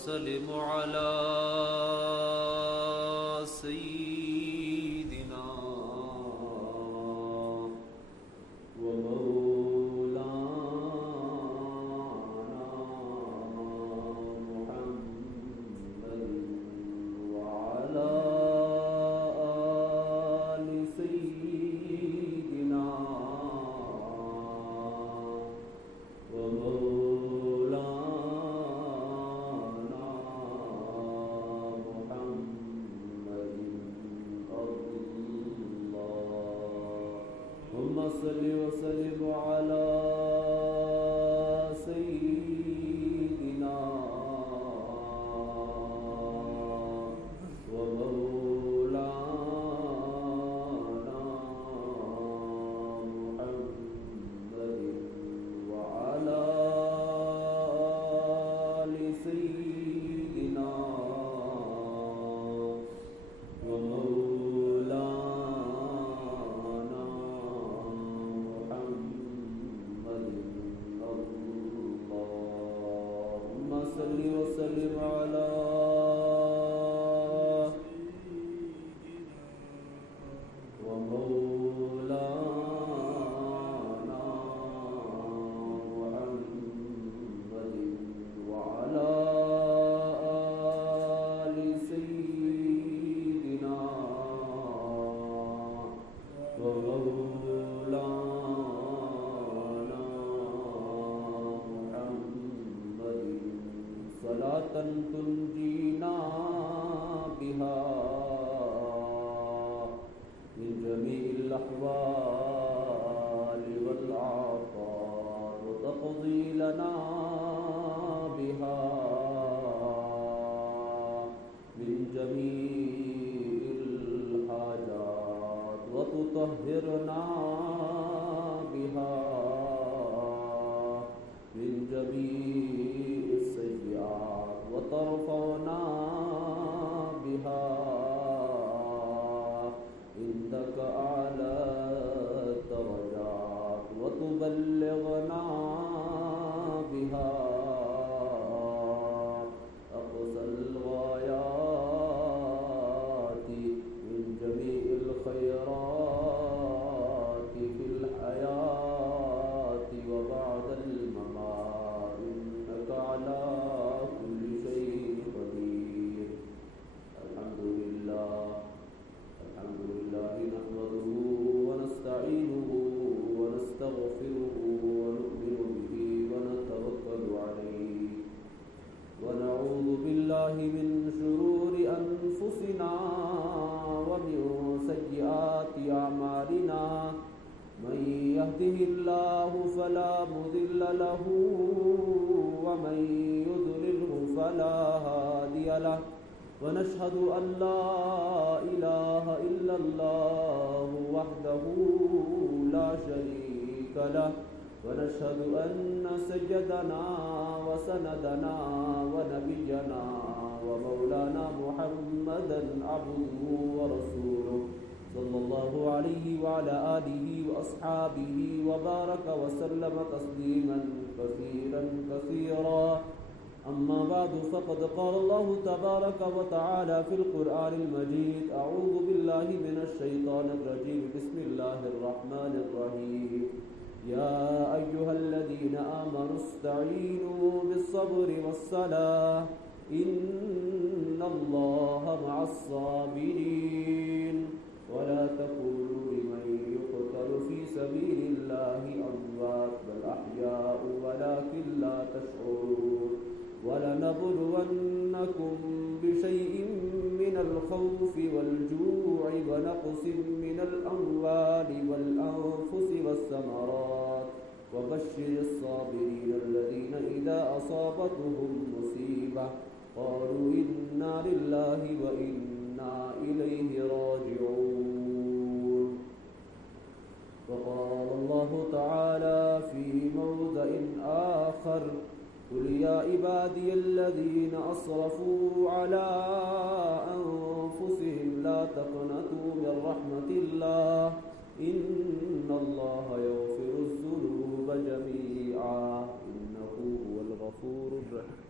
وسلم على سيدنا ومولانا محمد وعلى آل سيدنا ومولانا محمد اللهم صل وسلم على سيدنا ومولانا محمد وعلى آل سيدنا ومولانا محمد اللهم صل وسلم على ومولانا محمد وعلى آل سيدنا ومولانا محمد صلاة تنجينا بها من جميع الأحوال والآفات وتقضي لنا بها من جميع الحاجات وتطهرنا بها من جميع السيئات وترفعنا بها عندك أعلى الدرجات وتبلغنا بها أقصى الغايات من جميع الخيرات في الحياة وبعد الممات إنك على كل شيء قدير. الحمد لله نحمده ونستعينه ونستغفره ونؤمن به ونتوكل عليه ونعوذ بالله من شرور أنفسنا ومن سيئات أعمالنا من يهده الله فلا مضل له ومن يضلله فلا هادي له ونشهد أن لا إله إلا الله وحده لا شريك له ونشهد أن سيدنا وسندنا ونبينا ومولانا محمدا عبده ورسوله صلى الله عليه وعلى آله وأصحابه وبارك وسلم تسليما كثيرا كثيرا. أما بعد فقد قال الله تبارك وتعالى في القرآن المجيد أعوذ بالله من الشيطان الرجيم بسم الله الرحمن الرحيم يا أيها الذين آمنوا استعينوا بالصبر والصلاة إن الله مع الصابرين ولا تقولوا لمن يقتل في سبيل الله أموات بل أحياء ولكن لا تشعرون ولنبلونكم بشيء من الخوف والجوع ونقص من الأموال والأنفس والثمرات وبشر الصابرين الذين إذا أصابتهم مصيبة قالوا إنا لله وإنا إليه راجعون. وقال الله تعالى في موضع آخر قل يا عبادي الذين أسرفوا على أنفسهم لا تقنطوا من رحمة الله إن الله يغفر الذنوب جميعا إنه هو الغفور الرحيم.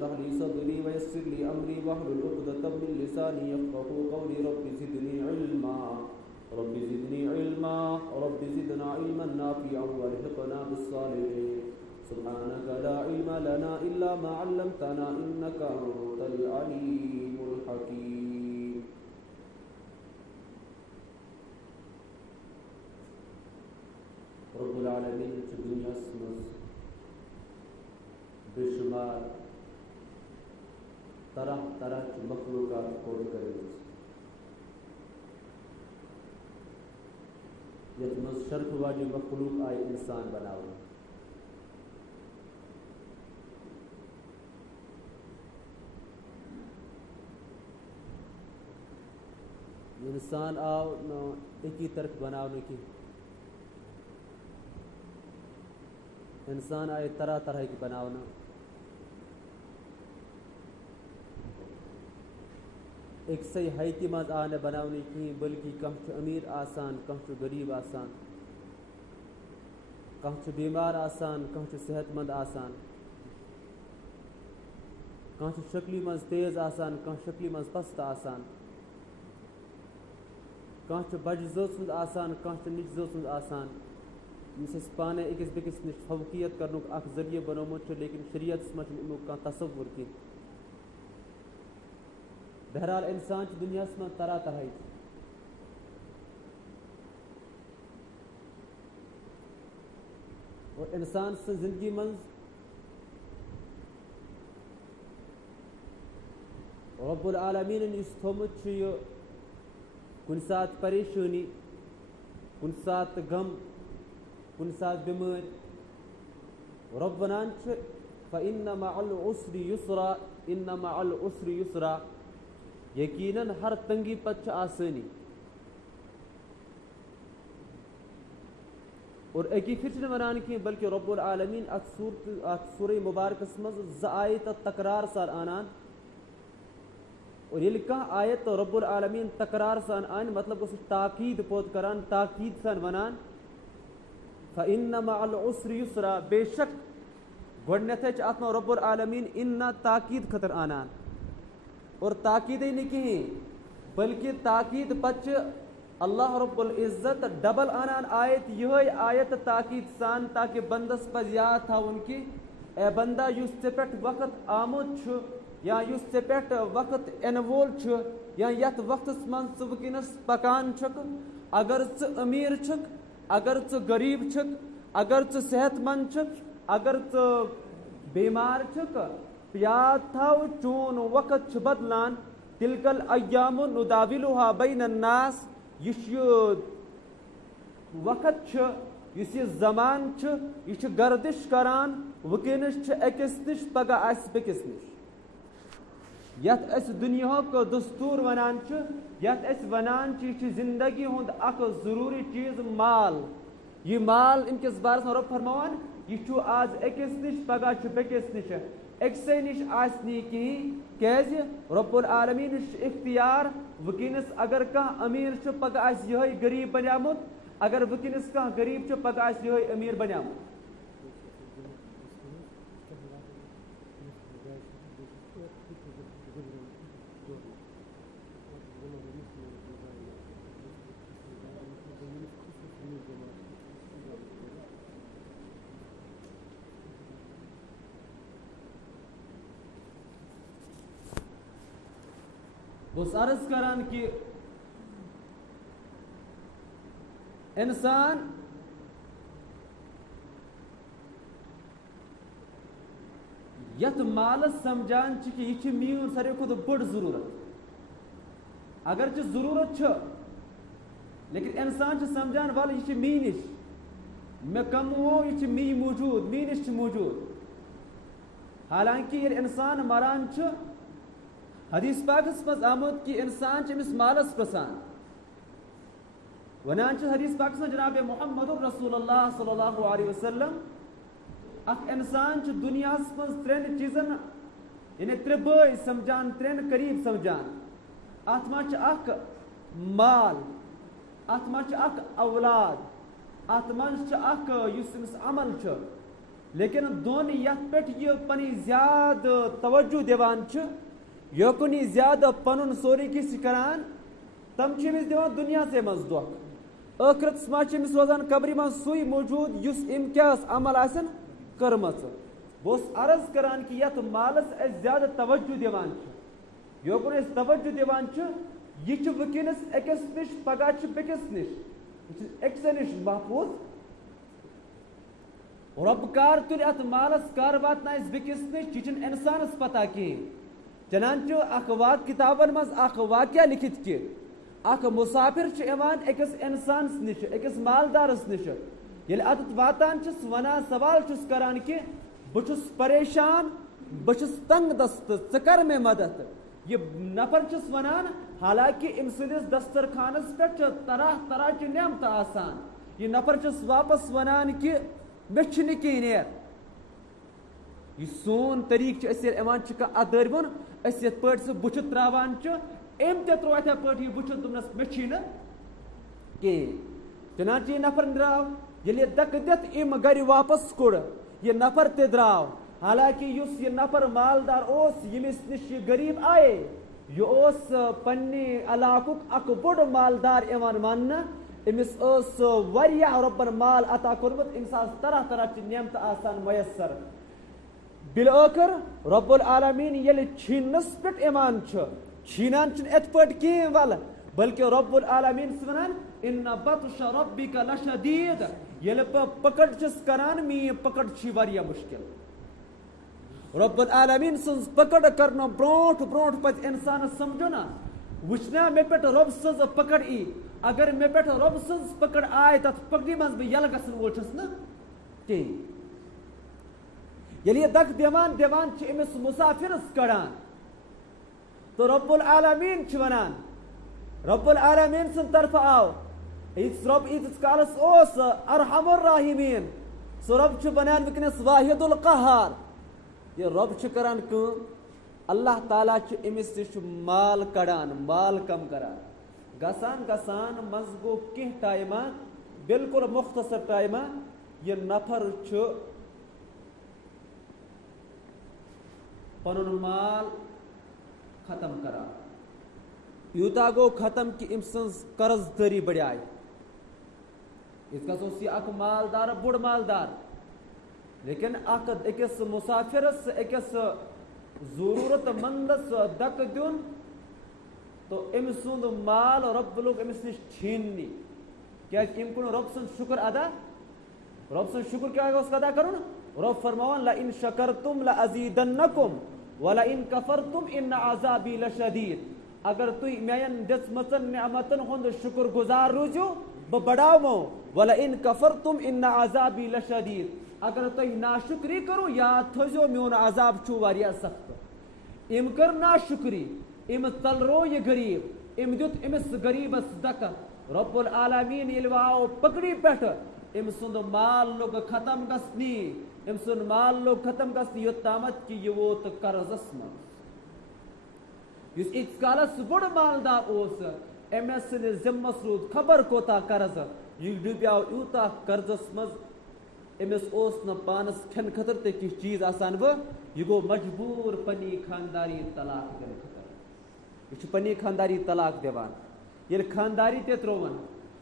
اشرح لي صدري ويسر لي أمري واحلل عقدة من لساني يفقهوا قولي رب زدني علما رب زدني علما رب زدنا علما نافعا والحقنا بالصالحين سبحانك لا علم لنا إلا ما علمتنا إنك أنت العليم الحكيم. رب العالمين في الدنيا اسمه بشمار طرح طرح کی مخلوقات پود کرے یت مز شرف واجی مخلوق آئی انسان بناو انسان آو نو ایک ہی طرف بناونے کی انسان آئے طرح طرح کی بناونا ایک صحیح حیثی مز آنے بناونے کی بلکہ کم چھ امیر آسان کم چھ غریب آسان کم چھ بیمار آسان کم چھ صحت مند آسان کم چھ شکلی مز تیز آسان کم شکلی مز پست آسان کم چھ بج ذات سند آسان کم چھ نچ ذات سند آسان اس پانے اکس بکس نش فوقیت کرنک اخ ذریعہ بنومت لیکن شریعت مچ امیک کان تصور کی بہرحال انسان چ دنیا میں طرح طرح اور انسان سے زندگی من رب العالمین اس تھومت کن سات پریشانی کن سات غم کن سات بیمار رب ونان فإن مع العسر يسرا إن مع العسر يسرا یقیناً ہر تنگی پتہ آسانی اور اکی پھر ونان کی بلکہ رب العالمین ات سورہ مبارکس مز ز آیت تکرار سان آنان اور یل کانٛہہ آیت رب العالمین تکرار سان آن مطلب گوٚژھ تاکید پوت کران تاکید سان ونان فإن مع العسر يسرا بے شک گۄڈنیتھے چھ اتھ رب العالمین ان تاکید خطر آنان اور تاکید ہی نہیں کہیں بلکہ تاکید پچ اللہ رب العزت ڈبل آنان آیت یہ آیت تاکید سان تاکہ بندس پر یاد تھا ان کی اے بندہ یس ژے پٮ۪ٹھ وقت آمد چھ یا یس ژے پٮ۪ٹھ وقت این وول چھ یا یتھ وقتس من ژٕ وٕنکٮ۪نس پکان چھکھ اگر ژٕ امیر چھکھ اگر ژٕ غریب چھکھ اگر ژٕ صحت مند چھکھ اگر ژٕ بیمار چھکھ یاد تھاو چون وقت چھ بدلان تلکل ایام نداولها بین الناس یہ وقت چھ یہ زمان چھ یہ گردش کران وکینس چھ اکس نش پگہ آس بیکس نش یت اس دنیا کو دستور ونان چھ یت اس ونان چھ زندگی ہند اخ ضروری چیز مال یہ مال ان کس بارس رب فرماوان یہ چھ آز اکس نش پگہ چھ بیکس نش اکسے نش آسنی کہیں کیز رب العالمین اختیار وکینس اگر کان امیر چھ پگہ آس یہ غریب بنیامت اگر وکینس کان غریب چھ پگہ آس یہ امیر بنیامت اس عرض کران کہ انسان یت مالس سمجھان کہ یہ میون ساروی کھت بڑ ضرورت اگر ضرورت لیکن انسان سمجھان وال یہ می نش میں کمو یہ می موجود می نش موجود حالانکہ یہ انسان مران حدیث پاکس مز آمد کہ انسان امس مالس پرسان ونان حدیث پاکس میں جناب محمد رسول اللہ صلی اللہ علیہ وسلم اخ انسان دنیا مز ترین چیزن یعنی ترے بھائی سمجھان ترین قریب سمجھان ات مز اخ مال ات مز اخ اولاد ات مز اخ یس امس عمل لیکن دون یت پہ یہ پنی زیادہ توجہ دیوان یوکن یہ زیادہ پن سوری کس کران تم دیوان دنیا سے مز دکھ ٲخرتس ما روزان قبری من سوی موجود اس کیا عمل آسن کرمت بہت عرض کران کہ یت مالس اس زیادہ توجہ دیوان یوکن اس توجہ دیوان یہ ونکس اکس نش پگہ بیکس نش اکس نش محفوظ رب کار تل ات مالس کار وات بیکس نش یہ انسانس پتہ کہین چنانچہ اخ کتابن مز اخ واقعہ لکھت کہ اخ مسافر اکس انسانس نش اکس مالدارس نش یل اتت واتان ونان سوال کران کہ بچس پریشان بچس تنگ دست ثر میں مدد یہ نفر ونان حالانکہ ام سندس دسترخانس پہ طرح طرح چہ نعمت آسان یہ نفر واپس ونان کہ مے کہین یہ سون طریقہ ادربن اس یت پہ سہ بچ تراوان ام تہ ترو اتھے پہ یہ بچ دس مے کہین چنانچہ یہ نفر درو یل دک دت ام گر واپس کڑ یہ نفر تہ درو حالانکہ اس یہ نفر مالدار یمس نش یہ غریب آئے یہ پنہ علاقہ اک بوڑ مالدار مان امس واریاہ ربن مال عطا کورمت امس طرح طرح چہ نعمت آسان میسر بالآخر رب العالمین یل چھینس پہ ایمان چھینان ات پہ کہین ول بلکہ رب العالمین ونان ان بطش ربک لشدید یل بہ پکڑ کران میری پکڑ واریاہ مشکل رب العالمین سن پکڑ کرنا برونٹ برونٹ پہ انسان سمجھو نا وچنا مے پہ رب سن پکڑ ای اگر مے پہ رب سن پکڑ آئے تک پکڑی مز بہ یل گھن وول نا کہین یل یہ دک دیوان دیوان امس مسافرس کڑان تو رب العالمین ونان رب العالمین سن طرف آو رب ایتس کالس ارحم الراحمین سو رب بنان ونکس واحد القہار یہ رب کران اللہ تعالیٰ امس نش مال کڑان مال کم کران گسان گسان مز گو کی ٹائمہ بالکل مختصر ٹائمہ یہ نفر پن مال ختم کران یوتا گو ختم کہ ام سن قرض داری بڑھائے اس کا اخ مالدار بوڑ مالدار لیکن اکس مسافرس اکس ضرورت مندس دک دن تو ام سند مال رب لوگ امس نش چھیننی کیا ام کن رب سن شکر ادا رب سن شکر کیا ادا کرو رب فرماون لئن شکرتم لازیدنکم ولئن کفرتم ان عذابی لشدید اگر تھی میان دسمتن نعمتن ہند شکر گزار روزو بڑھاو ولئن کفرتم ان عذابی لشدید اگر تھی ناشکری کرو یاد تھو میون عذاب چھو واریاہ سخت ام کر ناشکری ام تلرو یہ غریب ام دیت امس غریبس دک رب العالمین یل واو پکڑی پٹھ ام سند مال لوگ ختم گسنی ام سند مال لوگ ختم گسنی یوتامت کہ یہ ووت قرضس من اس ایت کالس بڑ مالدار امس سن ذمس رود خبر کوتا قرض یہ ڈوبیاو یوتا قرضس مز امس نا پانس کھن خطر تے کس چیز آسان وہ یہ گو مجبور پنی خانداری طلاق دن خطر یہ پنی خانداری طلاق دیوان یل خانداری تے تروان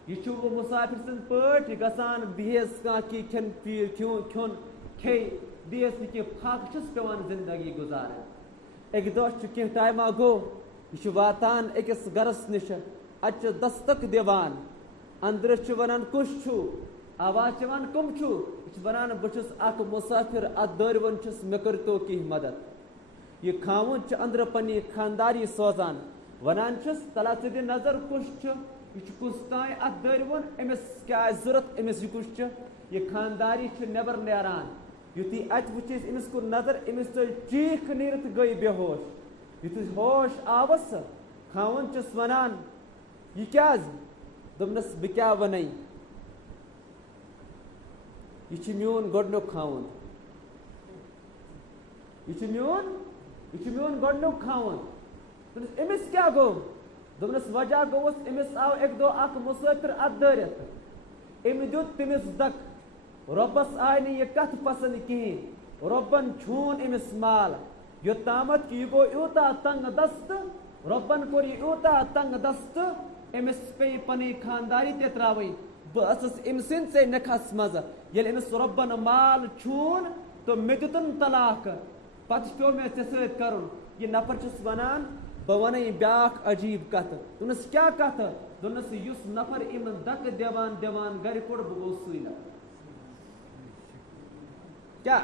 یہ وہ مسافر سن پٹ گسان بہس کا کی کھن پیر کھون کھے دیس کی پھاک چھس پیوان زندگی گزار ایک دو کی ٹائم گو یہ واتان اکس گرس نش اچ دستک دیوان اندر ونان کس چھو آواز ون کم چھو یہ ونان بچس اخ مسافر ات دورون چھس مے کرتو کی مدد یہ کھاون اندر پنی خانداری سوزان ونان چھس تلا ژٕ دِ نظر کس چھ یہ کس تائیں ات دورون امس کیا ضرورت امس یہ کس یہ خانداری نبر نیران یتھی ات وچس امس کو نظر امس چیخ نیرت گئی بے ہوش یتھی ہوش آوس کھاون چھس ونان یہ کیا دپنس بہ کیا ونائی یہ میون گۄڈنیُک کھاوُن یہ میون گۄڈنیُک کھاوُن دوٚپنس أمِس کیٛاہ گوٚو دوٚپنس وجہ گوٚوُس أمِس آو اکہِ دۄہ اکھ مسافر ات دٲرِتھ أمۍ دیُت تٔمِس دک ربس آئی یہ کت پسند کہین ربن چھون امس مال یوتامت کہ یہ گو یوتا تنگ دست ربن کور یہ یوتا تنگ دست امس پی پنی خانداری تے تراوی بس ام سن سے نکھس مز یل امس ربن مال چھون تو مے دتن طلاق پتہ پیو مے ژے سۭتۍ کرُن یہ نفر چھُس ونان بہٕ ونے بیاکھ عجیب کتھ دوٚپنس کیاہ کتھ دوٚپنس یُس نفر ام دکہٕ دِوان دِوان گرِ کوٚڑ بہٕ گوٚوُس سُے نفر کیا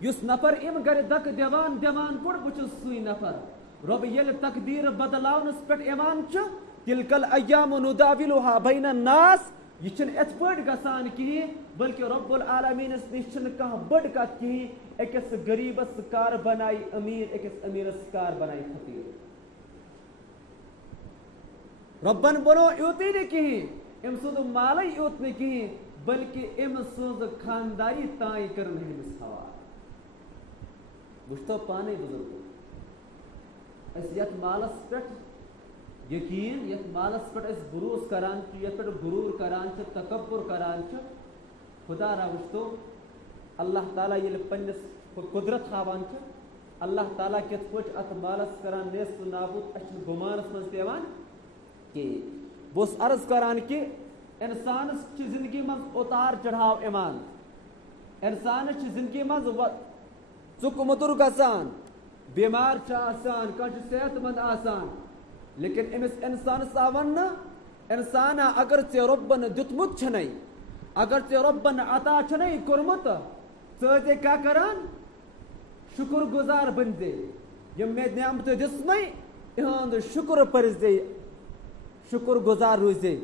یُس نفر ام گرِ دکہٕ دِوان دِوان کوٚڑ بہٕ چھُس سُے نفر رۄب ییٚلہِ تقدیٖر بدلاونس پٮ۪ٹھ یِوان چھُ تِلکَ الایام نداولها بین الناس یہ چھنہٕ یِتھ پٲٹھۍ گژھان کِہیٖنۍ بلکہ رب العالمیٖنس نِش چھنہٕ کانٛہہ بٔڑ کتھ کِہیٖنۍ أکِس غریٖبس کر بنایہِ أمیٖر أکِس أمیٖرس کر بنایہِ فقیٖر ربن بنو یوٗتٕے نہٕ کِہیٖنۍ أمۍ سُنٛد مالے یوت نہٕ کِہیٖنۍ بلکہ أمۍ سٕنٛز خانداری تانۍ کٔرٕن أمِس حوالہٕ وٕچھتو پانے بُزرگو أسۍ یتھ مالس پٮ۪ٹھ یقین یتھ مالس پٮ۪ٹھ أسۍ بروس کران چھِ یتھ پٮ۪ٹھ غروٗر کران چھِ تکبر کران چھِ خدا را وٕچھتو اللہ تعالیٰ ییٚلہِ پننِس قدرت ہاوان چھِ اللہ تعالیٰ کِتھ پٲٹھۍ اتھ مالس کران نیست نابود اسہِ چھُنہٕ گُمانس منٛز پیوان کِہیٖنۍ بہٕ اوسُس عرض کران کہِ انسانس چھِ زندگی منٛز اُتار چڑھاو یِوان انسانس چھِ زندگی منٛز ژُکھ مُتُر گژھان بیمار چھُ آسان کانٛہہ چھُ صحت مند آسان لیکن أمس انسانس آو وننہٕ انسانا اگر ژےٚ رۄبن دیُتمُت چھُنَے اگر ژےٚ رۄبن عطا چھُنَے کوٚرمُت ژٕ ٲسۍ کیٛاہ کران شُکر گُزار بٔنزے یِم مےٚ نعمتہٕ دِژمَے یِہُنٛد شُکر پٔرزے شُکر گُزار روٗززے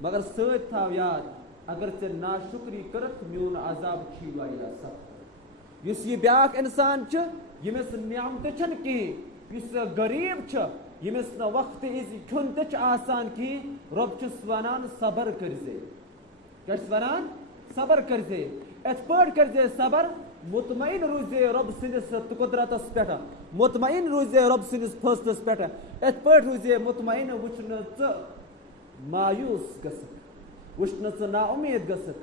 مگر سۭتۍ تھاو یاد اگر ژےٚ ناشُکری کٔرٕتھ میون عذاب چھُے واریاہ سخت یُس یہِ بیٛاکھ انسان چھُ ییٚمِس نعمتہٕ چھنہٕ کِہیٖنۍ یُس غریٖب چھُ ییٚمِس نہٕ وقتہٕ وِزِ کھیوٚن تہِ چھُ آسان کِہیٖنۍ رۄب چھُس ونان صبر کٔرزے کیٛاہ چھُس ونان صبر کٔرزے یِتھ پٲٹھۍ کٔرزے صبر مطمعین روٗززے رۄب سٕنٛدِس قُدرتس پٮ۪ٹھ مطمعین روٗززے رۄب سٕنٛدِس فٲصلس پٮ۪ٹھ یِتھ پٲٹھۍ روٗززے مطمعین وٕچھ نہٕ ژٕ مایوٗس گژھکھ وٕچھ نہٕ ژٕ نا اُمید گژھکھ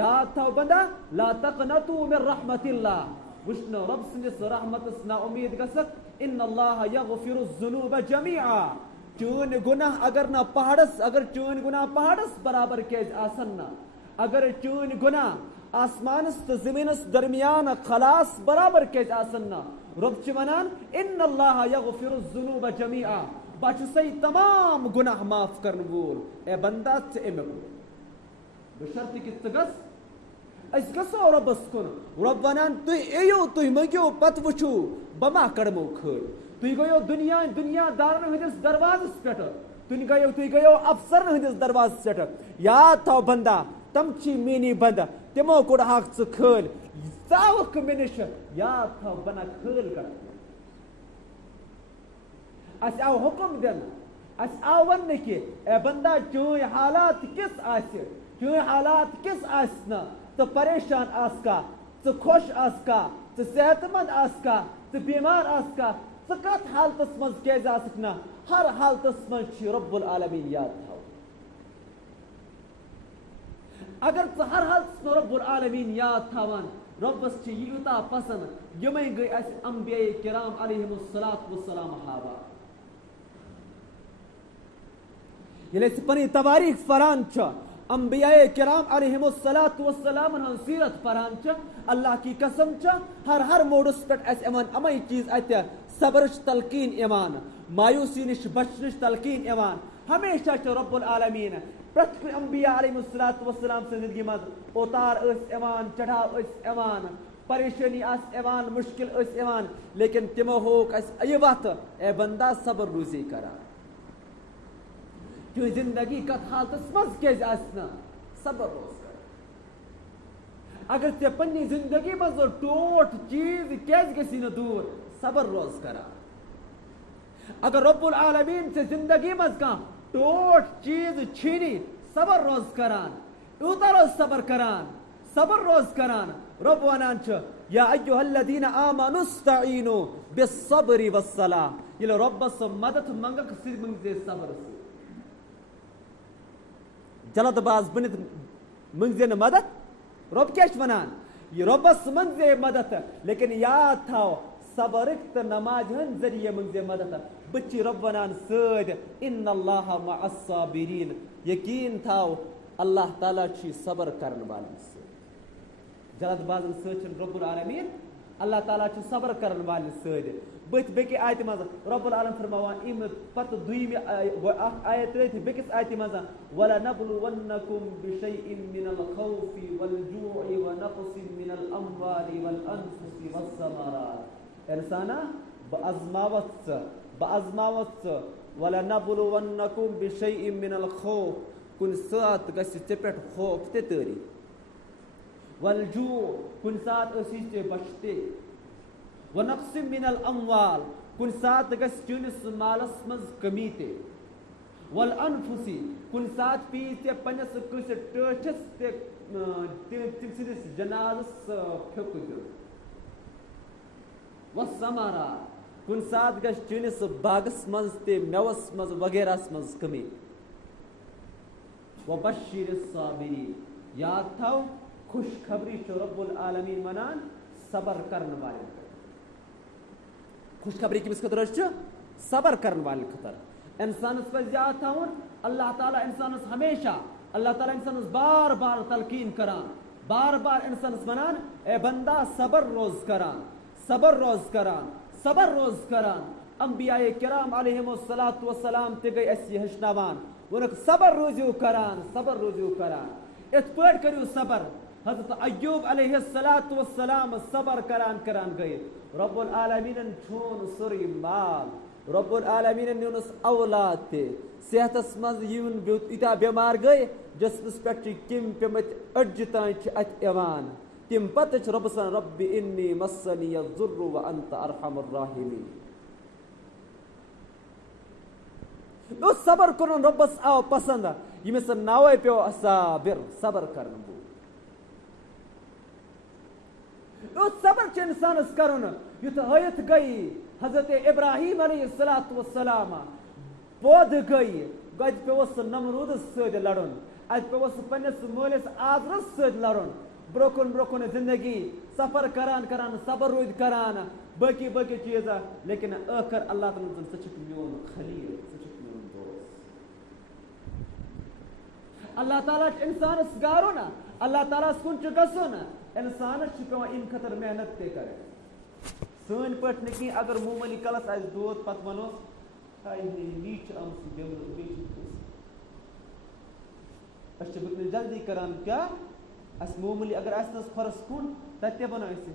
یاد تھاو بندا لا تقنطوا من رحمت اللہ وٕچھ نہٕ رۄب سٕنٛدِس رحمتس نا اُمید گژھکھ ان اللہ یغفر الذنوب جمیعا چٲنۍ گۄناہ اگر نہٕ پہاڑس اگر چٲنۍ گۄناہ پہاڑس برابر کیازِ آسن نہٕ اگر چٲنۍ گۄناہ آسمانس تہٕ زٔمیٖنس درمیان خلاس برابر کیازِ آسن نہٕ رۄب چھُ ونان ان اللہ یغفر الذنوب جمیعا بہٕ چھُسے تمام گۄناہ معاف کرن وول اے بندا ژٕ امیُک بشرطِ کہِ ژٕ گژھ أسۍ گژھو رۄبس کُن رۄب ونان تُہۍ یِیِو تُہۍ مٔنگِو پتہٕ وٕچھِو بہٕ ما کڑمو کھٲڑۍ تُہۍ گٔیو دُنیا دارن ہٕنٛدِس دروازس پٮ۪ٹھ تُہۍ گٔیو افسرن ہٕنٛدِس دروازس پٮ۪ٹھ یاد تھاو بندا تم چھی میٛٲنی بندا تِمو کوٚڑہاکھ ژٕ کھٲلۍ ژٕ آوُکھ مےٚ نِش یاد تھاو بنا کھٲلۍ کڑان اَسہِ آو حُکم دِنہٕ اَسہِ آو وننہٕ کہِ اے بندا چٲنۍ حالات کِژھ آسہِ چٲنۍ حالات کِژھ آسہِ نہٕ ژٕ پریشان آسکا ژٕ خۄش آسکا ژٕ صحت مند آسکا ژٕ بیمار آسکا ژٕ کتھ حالتس منٛز کیازِ آسکھ نہٕ ہر حالتس منٛز چھُ رب العالمیٖن یاد تھاو اگر ژٕ ہر حالتس منٛز رب العالمیٖن یاد تھاوان رۄبس چھِ یہِ یوٗتاہ پسنٛد یِمے گٔے اَسہِ انبیاء کرام علیہم الصلاۃ والسلام ہاوان ییٚلہِ أسۍ پنٕنۍ تواریٖخ پران چھِ انبیاء کرام علیہم الصلاۃ والسلامن ہٕنٛز سیرت پران چھِ اللہ کی قسم چھِ ہر موڈس پٮ۪ٹھ اَسہِ یِوان یِمے چیٖز اَتہِ صبرٕچ تلقیٖن یِوان مایوٗسی نِش بچنٕچ تلقیٖن یِوان ہمیشہ چھُ رب العالمیٖن پرٛٮ۪تھ کُنہِ انبیاء علیہم الصلاۃ والسلام سٕنٛزِ زندگی منٛز اوتار ٲسۍ یِوان چڑھاو ٲسۍ یِوان پریشٲنی آسہِ یِوان مُشکل ٲسۍ یِوان لیکن تِمو ہووُکھ اَسہِ یہِ وَتھ اے بندا صبر روٗزے کران چٲنۍ زندگی کتھ حالتس منٛز کیازِ آسہِ نہٕ صبر روز کران اگر ژےٚ پننہِ زندگی منٛز ٹوٹھ چیٖز کیازِ گژھی نہٕ دوٗر صبر روز کران اگر رب العالمیٖن ژےٚ زندگی منٛز کانٛہہ ٹوٹھ چیٖز چھیٖنی صبر روز کران یوٗتاہ روز صبر روز کران رب ونان چھُ یا ایُّہا الذیٖنَ آمنوا استعیٖنوا بالصبر والصلاۃ ییٚلہِ رۄبس مدد منگکھ سُہ منگزے صبر سۭتۍ جلد باز بٔنِتھ منگزے نہٕ مدد رب کیا ونان یہ ربس منزے مدد لیکن یاد تھاو صبرک تو نماز ہن ذریعے منزے مدد بچی رب ونان سید ان اللہ مع الصابرین یقین تھاو اللہ تعالیٰ چھ صبر کرن والن سے جلد بازن سچن رب العالمین اللہ تعالیٰ چھ صبر کرن والن سید بت بیکی آیت مزا رب العالمین فرماوان ام پت دویمی آیت رہی تھی بیکس آیت مزا وَلَنَبْلُوَنَّكُمْ بِشَيْءٍ مِّنَ الْخَوْفِ وَالْجُوعِ وَنَقْصٍ مِّنَ الْأَمْوَالِ وَالْأَنفُسِ وَالثَّمَرَاتِ انسانا بازماوت وَلَنَبْلُوَنَّكُمْ بِشَيْءٍ مِّنَ الْخَوْفِ کن سات گژھِ ژےٚ پٮ۪ٹھ خوف تہِ تٲری والجوع کن سات ٲسی ژےٚ بچتے ونقص من الاموال کن سات گژھِ چٲنِس مالس منٛز کمی تہِ والانفس کن سات پیٚیہِ ژےٚ پننِس کٲنٛسہِ ٹٲٹھِس تہِ تٔمۍ سٕنٛدِس جنازس پھیُک دیُن والثمرات کن سات گژھِ چٲنِس باغس منٛز تہِ مٮ۪وس منٛز وغیرہس منٛز کمی وبشر الصابرین یاد تھاو خوش خبری چھُ رب العالمین ونان صبر کرن والٮ۪ن خوش خبری کمس خطر چھُ صبر کرن والٮ۪ن خطر انسانس پزِ یاد تھاوُن اللہ تعالیٰ انسانس ہمیشہ اللہ تعالیٰ انسانس بار بار تلقین کران بار بار انسانس ونان اے بندہ صبر روز کران صبر روز کران صبر روز کران انبیاء کرام علیہم الصلاۃ والسلام تہِ گٔے اَسہِ یہِ ہیٚچھناوان ووٚنُکھ صبر روٗزِو کران صبر روٗزِو کران یِتھ پٲٹھۍ کٔرِو صبر حضرت ایوب علیہ الصلاۃ والسلام صبر کران کران گٔے رب العالمیٖنن چھوٚن سورُے مال رب العالمیٖنن نیونس اولاد تہِ صحتس منٛز یِوان ییٖتیٛاہ بٮ۪مار گٔے جسمس پٮ۪ٹھ چھِ کیٚمۍ پیٚمٕتۍ أڈجہِ تانۍ چھِ اَتہِ یِوان تمہِ پتہٕ چھِ رۄبس ونان ربِ انی مسنی الضر وانت ارحم الراحمین صبر کرن رۄبس آو پسند ییٚمِس ناوے پیٚو صابر صبر کرن وول صبر چھُ انسانس کرُن یُتھ ہٲیِتھ گٔیی حضرت ابراہیم علیہ الصلاۃ والسلام پٲدٕ گٔیہِ اَتہِ پیٚوس نمروٗدس سۭتۍ لڑُن اَتہِ پیٚوس پننِس مٲلِس آزرس سۭتۍ لڑُن برٛونٛہہ کُن زندگی سفر کران کران صبر روٗدۍ کران باقی باقی چیٖز لیکن ٲخر اللہ تعالیٰ ژٕ چھُکھ میون خلیٖل ژٕ چھُکھ میون دوست اللہ تعالیٰ چھُ انسانس گارُن اللہ تعالیٰ ہس کُن چھُ گژھُن انسانس چھُ پیٚوان امہِ خٲطرٕ محنت تہِ کرٕنۍ سٲنۍ پٲٹھۍ نہٕ کینٛہہ اگر معموٗلی کلس آسہِ دود پتہٕ ونوس ہاے نی چھِ آمژٕ بیٚمٲرۍ بیٚیہِ چھِ أسۍ چھِ وٕنکیٚن جلدی کران کیٛاہ اَسہِ معموٗلی اگر آسہِ نہٕ حظ فرس کُن تتہِ تہِ ونو أسۍ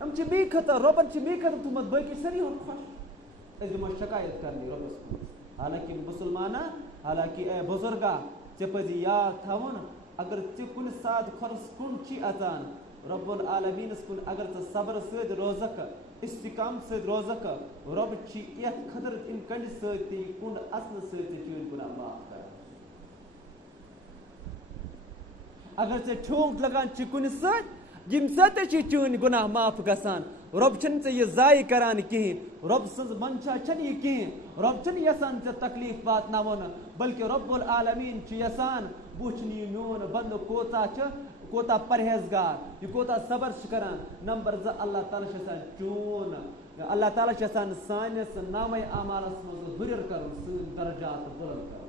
یِم چھِ بیٚیہِ خٲطرٕ رۄبن چھِ بیٚیہِ خٲطرٕ تھوٚمُت باقٕے سٲری ہُنٛد خۄش أسۍ دِمو شکایت کرنہِ رۄبس کُن حالانکہِ مُسلمانا حالانکہِ اے بُزرگا ژےٚ پزِ یاد تھاوُن اگر ژےٚ کُنہِ ساتہٕ کھۄرس کُن چھی اژان رب العالمیٖنس کُن اگر ژٕ صبر سۭتۍ روزکھ استقام سۭتۍ روزکھ رۄب چھِ یتھ خٲطرٕ امہِ کنڈِ سۭتۍ تہِ یہِ کُن اژنہٕ سۭتۍ تہِ چٲنۍ گُناہ معاف کران اگر ژےٚ ٹھونٛک لگان چھِ کُنہِ سۭتۍ ییٚمہِ سۭتۍ تہِ چھِ چٲنۍ گُناہ معاف گژھان رۄب چھُنہٕ ژےٚ یہِ ضایہِ کران کِہیٖنۍ رۄب سٕنٛز منشا چھنہٕ یہِ کِہیٖنۍ رۄب چھُنہٕ یژھان ژےٚ تکلیٖف واتناوُن بلکہِ رب العالمیٖن چھُ یژھان وٕچھُن یہِ میون بنٛدٕ کوتاہ چھُ کوتاہ پرہیزگار یہِ کوتاہ صبر چھُ کران نمبر 2 اللہ تعالیٰ چھُ یژھان چون اللہ تعالیٰ چھُ یژھان سٲنِس نامے اعمالس منٛز ہُرٮ۪ر کرُن سٲنۍ درجات بُلنٛد کرُن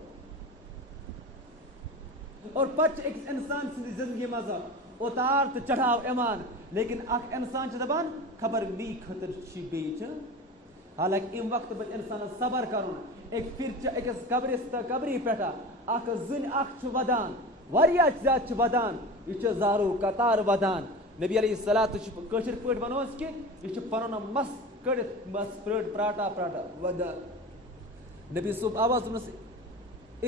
اور پتہٕ چھِ أکِس انسان سٕنٛدِ زندگی منٛز اُتار تہٕ چڑھاو یِوان لیکن اکھ انسان چھُ دپان خبر می خٲطرٕ چھِ بیٚیہِ چھِ حالانکہِ امہِ وقتہٕ پزِ انسانس صبر کرُن اکہِ پھِرِ چھِ أکِس قبری پٮ۪ٹھ اکھ زٔنۍ اکھ چھِ ودان واریاہ زیادٕ چھِ ودان یہِ چھِ زارو قطار ودان نبی علیہ الصلاۃ چھُ کٲشِر پٲٹھۍ ونوس کہِ یہِ چھُ پنُن مس کٔڑِتھ مس پراٹا ودان نبی صٲب آواز دوٚپنس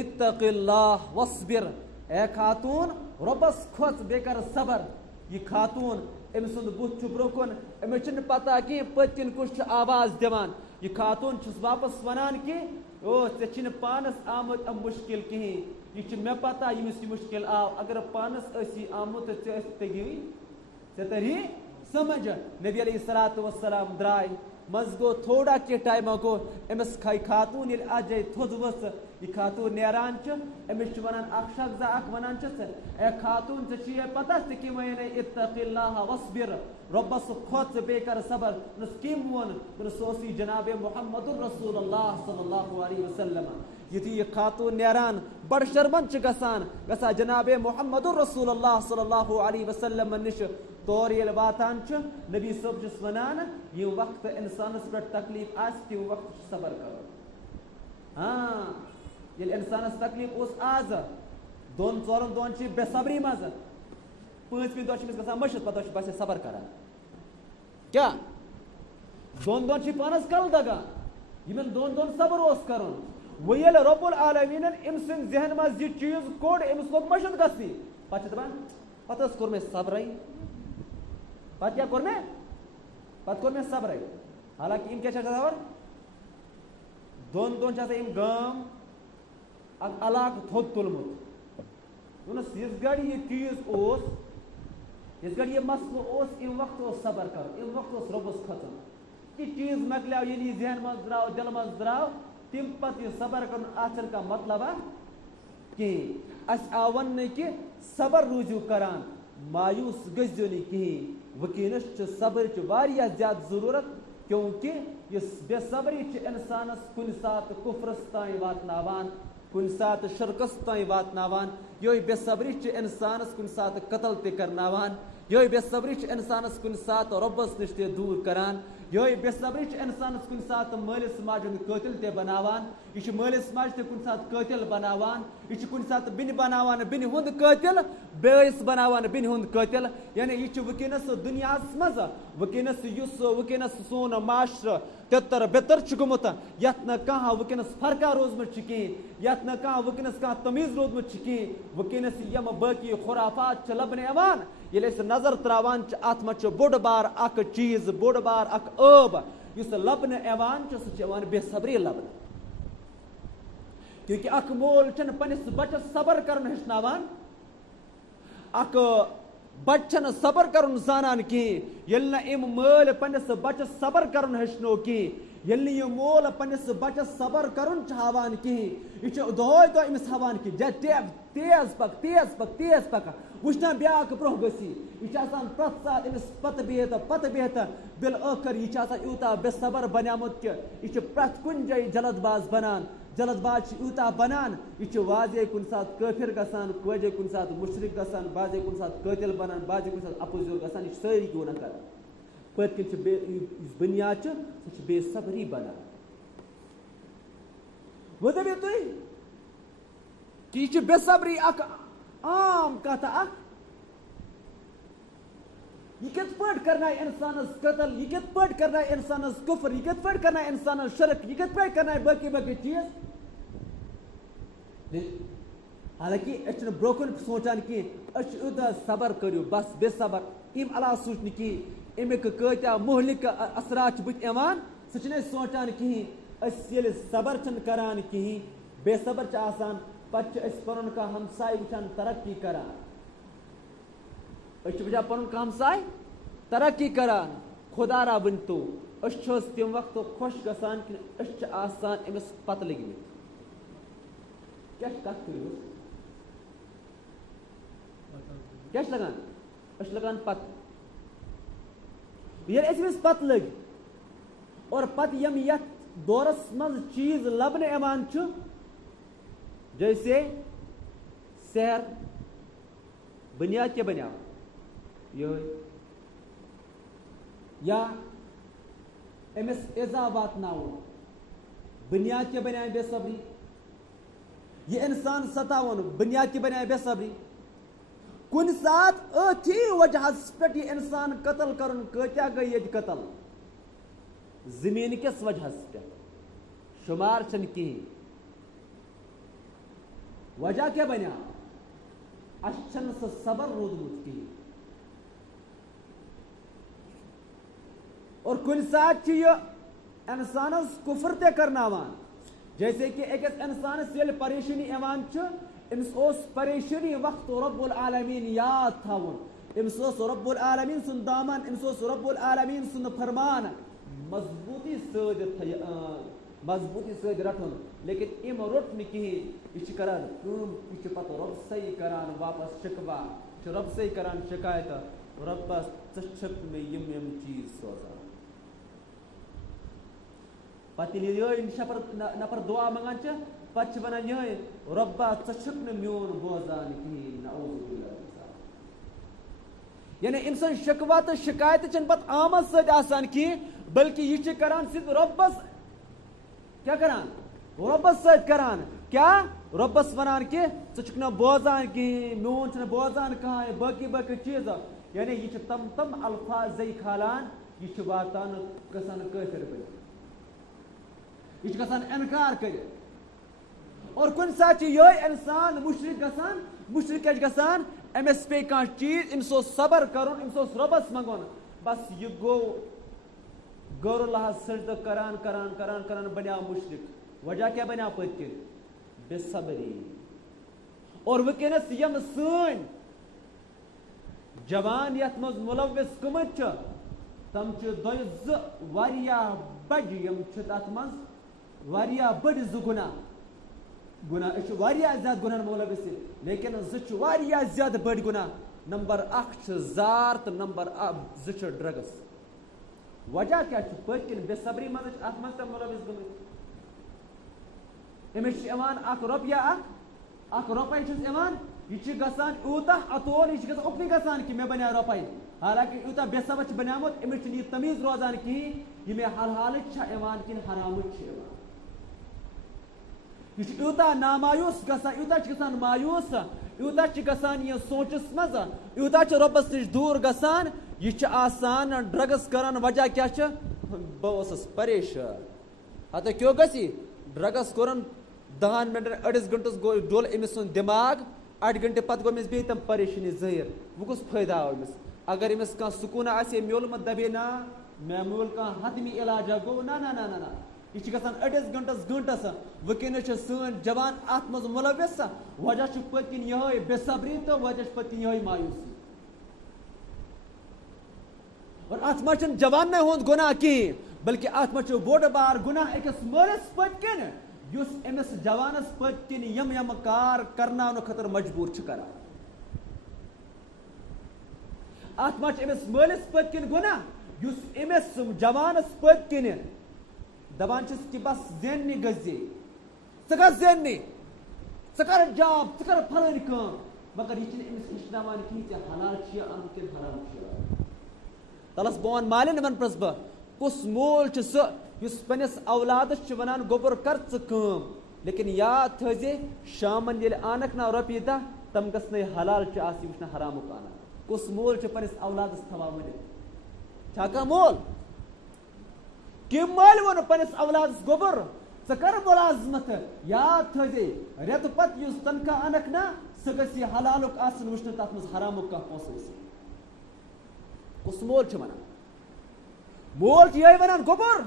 اتق اللہ واصبر اے خاتوٗن رۄبس کھوژ بیٚیہِ کر صبر یہِ خاتوٗن أمۍ سُنٛد بُتھ چھُ برٛونٛہہ کُن أمِس چھُنہٕ پتہ کینٛہہ پٔتۍ کِنۍ کُس چھُ آواز دِوان یہِ خاتوٗن چھُس واپس ونان کہِ او ژےٚ چھِنہٕ پانس آمُت مُشکل کِہیٖنۍ یہِ چھُ مےٚ پتہ ییٚمِس یہِ مُشکل آو اگر پانس ٲسی آمُت تہٕ ژےٚ تری سمجھ نبی علیہ الصلوۃ والسلام درائے مز گو تھوڑا کی ٹائم گو امس کھائی خاتون یل ات جائے تھوز وس یہ خاتون نیران امس ونان اخ شخص اخ ونان اے خاتون ژے پتہ ژے کم ونے اتق اللہ واصبر ربس کھوت بے کر صبر نس کم ون سوسی جناب محمد رسول اللہ صلی اللہ علیہ وسلم یتھی یہ خاتون نیران بڑ شرمند گسان جناب محمد رسول اللہ صلی اللہ علیہ وسلم نش طور یل واتان نبی صاحب چس ونان یہ وقت انسانس پہ تکلیف آس تم وقت صبر کرو ہاں یل انسانس تکلیف اس آز دون ژورن دون بے صبری مز پانچمہ دہ گژھان مشت پتہ بس صبر کران کیا دون دون پانس کل دگان یمن دون دون صبر اس کرن وہ یل رب العالمین ام سن ذہن مز یہ چیز کوڑ امس لوگ مشت گژھنی پتہ دپان پتہ کور مے صبرے پتہ کیا کور مے پتہ کور مے صبرے حالانکہ ام کیا خبر دون دون ام گام اک علاقہ تھوت تلمت ونس اس گڑ یہ چیز اس اس گڑ یہ مسئلہ اس ام وقت اس صبر کر ام وقت اس ربس ختم یہ چیز مکلیو یلی ذہن مز دراو دل مز دراو تم پتہ یہ صبر کرن آچن کا مطلب کہ اس آون کہ صبر روزو کران مایوس گزو نہیں کہیں وکینس صبر واریاہ زیادہ ضرورت کیونکہ اس بے صبری انسانس کن سات کفرس تائیں واتناوان کن سات شرکس تائیں واتناوان یہ بے صبری انسانس کن سات قتل تہ کرناوان یہ بے صبری انسانس کن سات ربس نش تہ دور کران یہ بے صبری انسانس کن سات مالس ماجہ ہند قاتل تہ بناوان یہ مالس ماجہ تہ کن سات قاتل بناوان یہ کن سات بن بناوان بن ہند قاتل بیس بناوان بن ہند قاتل یعنی یہ ونکس دنیا مز ونکس سون معاشرہ تتر بتر گومت یت نا کھانا ونکس فرقہ روزمت کہین یت نا کھانا ونکس کھانا تمیز روزمت کہین ونکس یم باقی خرافات لبنہ یوان یل اس نظر تراوان ات مز بوڑ بار اک چیز بوڑ بار اک اب اس لبنہ یوان سہ بے صبری لبنہ کیونکہ اک مول پنس بچس صبر کرن ہچناوان اک بچن صبر کرن زانان کہین یل نہ ام مول پنس بچس صبر کرن ہچنو کہین یل نہ یہ مول پنس بچس صبر کرن ہاوان کہین یہ دہے دہ امس ہاوان کہ تیز پک تیز پک تیز پک وچنا بیاکھ برہ گسی یہ پرت سات امس پتہ بہت بالآخر یہ یوتہ بے صبر بنیامت کہ یہ پرت کن جائے جلد باز بنان جلد باز یوتہ بنان یہ واضح کن سات کافر گسان واضح کن سات مشرک گسان واضح کن سات قاتل بنان واضح کن سات اپوزیور گسان یہ ساری گناہ کر پت کن بنیاد سہ بے صبری بنان وہ دپیو تھی کہ یہ بے صبری اک عام کتھ اک یہ کت پٲٹھۍ کرنایہِ انسانس قتل یہ کت پٲٹھۍ کرنایہِ انسانس کفر یہ کت پٲٹھۍ کرنایہِ انسانس شرک یہ کت پٲٹھۍ کرنایہِ باقی باقی چیز حالانکہ اس برو کن سوچان کہ یوتہ صبر کرو بس بے صبر ام علاوہ سوچ کہ امیک کتیا مہلک اثرات بت یوان سہ سوچان کہین یل صبر کران کہین بے صبر آسان پتہ پن کھانا ہمسائے وچان ترقی کران وچان پن ہمسائے ترقی کران خدا را ونتو تم وقت خوش گسان کہ آسان امس پتہ لگمت کیا کت کرو کیا لگان لگان پتہ یل امس پتہ لگ اور پتہ یم یت دورس مز چیز لبنہ یوان جیسے سیر بنیاد کیا بنیا یا امس ایزا واتناو بنیاد کیا بنیا بے صبری یہ انسان ستاون بنیاد کیا بنیا بے صبری کن سات اتھی وجہ پہ یہ انسان قتل کرن کتیا گئی یہ قتل زمین کس وجہ پہ شمار چن کہین وجہ کیا بنیا اچھن سہ صبر رودمت کہین اور کن سات یہ انسانس کفر تہ کرناوان جیسے کہ ایکس انسانس یل پریشانی ایوان امس پریشانی وقت رب العالمین یاد تھاون أمس رب العالمين سن دامن أمس رب العالمين سن فرمان مضبوطی سۭتۍ تھایان مضبوطی سۭتۍ رٹُن لیکن أمۍ روٚٹ نہٕ کِہیٖنۍ یہِ چھِ کران کٲم یہِ چھِ پتہٕ رۄبسٕے کران واپس شِکوا چھِ رۄبسٕے کران شکایت رۄبس ژٕ چھُکھ مےٚ یِم چیٖز سوزان پتہٕ ییٚلہِ یِہوٚے نفر دعا منٛگان چھِ پتہٕ چھِ ونان یِہوٚے رۄبا ژٕ چھُکھ نہٕ میون بوزان کِہیٖنۍ نعوذ باللہ یعنی أمۍ سٕنٛز شکوا تہٕ شکایتہٕ چھنہٕ پتہٕ آمد سۭتۍ آسان کِہیٖنۍ بلکہِ یہِ چھِ کران صرف رۄبس کیٛاہ کران رۄبس سۭتۍ کران کیٛاہ رۄبس ونان کہِ ژٕ چھُکھ نہٕ بوزان کِہیٖنۍ میون چھُنہٕ بوزان کٕہٕنۍ باقٕے باقٕے چیٖز یعنی یہِ چھِ تم الفاظے کھالان یہِ چھِ واتان گژھان کٲفِر بٔنِتھ یہِ چھُ گژھان اِنکار کٔرِتھ اور کُنہِ ساتہٕ چھُ یِہوٚے اِنسان مُشرِک گژھان مُشرِک کیٛاہ چھُ گژھان أمِس پیٚیہِ کانٛہہ چیٖز أمِس اوس صبر کرُن أمِس اوس رۄبس منٛگُن بس یہِ گوٚو غور اللہس سجدٕ کران کران کران کران بنیٛاو مُشرِک وجہ کیٛاہ بنیٛاو پٔتۍ کِنۍ بے صبری اور وٕنکیٚنس یِم سٲنۍ جوان یتھ منٛز مُلوث گٔمٕتۍ چھِ تِم چھِ دۄیہِ زٕ واریاہ بجہِ یِم چھِ تتھ منٛز واریاہ بٔڑۍ زٕ گُناہ أسۍ چھِ واریاہ زیادٕ گُناہن مُلوث لیکن زٕ چھِ واریاہ زیادٕ بٔڑۍ گُناہ نمبر اکھ چھِ زار تہٕ نمبر زٕ چھِ ڈرگٕس وجہ کیٛاہ چھُ پٔتۍ کِنۍ بے صبری منٛز چھِ اتھ منٛز تہِ مُلوث گٔمٕتۍ أمِس چھِ یِوان اکھ رۄپیہ اکھ رۄپے چھُس یِوان یہِ چھِ گژھان یوٗتاہ اتول یہِ چھِ گژھان اُکنُے گژھان کہِ مےٚ بنیٛاو رۄپے حالانکہِ یوٗتاہ بے صبر چھُ بنیومُت أمِس چھُنہٕ یہِ تمیٖز روزان کِہیٖنۍ یہِ مےٚ حلالٕچ چھا یِوان کِنہٕ حرامٕچ چھِ یِوان یہِ چھُ یوٗتاہ نامایوٗس گژھان یوٗتاہ چھُ گژھان مایوٗس یوٗتاہ چھُ گژھان یہِ سونٛچس منٛز یوٗتاہ چھُ رۄبس نِش دوٗر گژھان یہِ چھُ آسان ڈرگٕس کران وجہ کیٛاہ چھُ بہٕ اوسُس پریشان ہتہٕ کیٛاہ گژھِ ڈرگس کوٚرُن 10 منٹن أڑِس گنٹس گوٚو ڈوٚل أمِس سُنٛد دٮ۪ماغ 8 گنٹہٕ پتہٕ گوٚو أمِس بیٚیہِ تِم پریشٲنی ظٲہِر وۄنۍ کُس فٲیدٕ آو أمِس اگر أمِس کانٛہہ سکوٗنا آسہِ ہے میوٗلمُت دپے نا مےٚ میوٗل کانٛہہ حتمی علاجا گوٚو نہ یہِ چھِ گژھان أڑِس گنٹس گنٹس وٕنکیٚنس چھِ سٲنۍ جوان اتھ منٛز مُلوث وجہ چھُ پٔتۍ کِنۍ یِہوٚے بے صبری تہٕ وجہ چھُ پٔتۍ کِنۍ یِہوٚے مایوٗسی اور اتھ منٛز چھُنہٕ جواننٕے ہُنٛد گۄناہ کِہیٖنۍ بلکہِ اتھ منٛز چھُ بوٚڑ بار گۄناہ أکِس مٲلِس پٔتۍ کِنۍ یُس أمِس جوانس پٔتۍ کِنۍ یِم کار کرناونہٕ خٲطرٕ مجبوٗر چھُ کران اتھ منٛز چھُ أمِس مٲلِس پٔتۍ کِنۍ گۄناہ یُس أمِس جوانس پٔتۍ کِنۍ دپان چھِس کہِ بس زیننہِ گژھِ ژٕ گژھ زیننہِ ژٕ کر جاب ژٕ کر فلٲنۍ کٲم مگر یہِ چھِنہٕ أمِس ہیٚچھناوان کِہیٖنۍ ژےٚ حلال چھُ اَنُن کِنہٕ حرام چھُ تلس بہٕ وَنہٕ مالٮ۪ن وَنہٕ پرٛژھ بہٕ کُس مول چھُ سُہ یُس پننِس اولادس چھُ ونان گوٚبُر کر ژٕ کٲم لیکن یاد تھٲیزِ شامن ییٚلہِ انکھ نا رۄپیہِ دہ تِم گژھنَے حلال چھِ آسہِ یہِ وٕچھنہٕ حرامُک انان کُس مول چھُ پننِس اولادس تھاوان ؤنِتھ چھا کانٛہہ مول کٔمۍ مالہِ ووٚن پننِس اولادس گوٚبُر ژٕ کر مُلازمت یاد تھٲیزے رٮ۪تہٕ پتہٕ یُس تنخواہ انکھ نا سُہ گژھِ یہِ حلالُک آسُن وٕچھنہٕ تتھ منٛز حرامُک کانٛہہ پونٛسہٕ ٲسِتھ کُس مول چھُ ونان مول چھُ یِہوٚے ونان گوٚبُر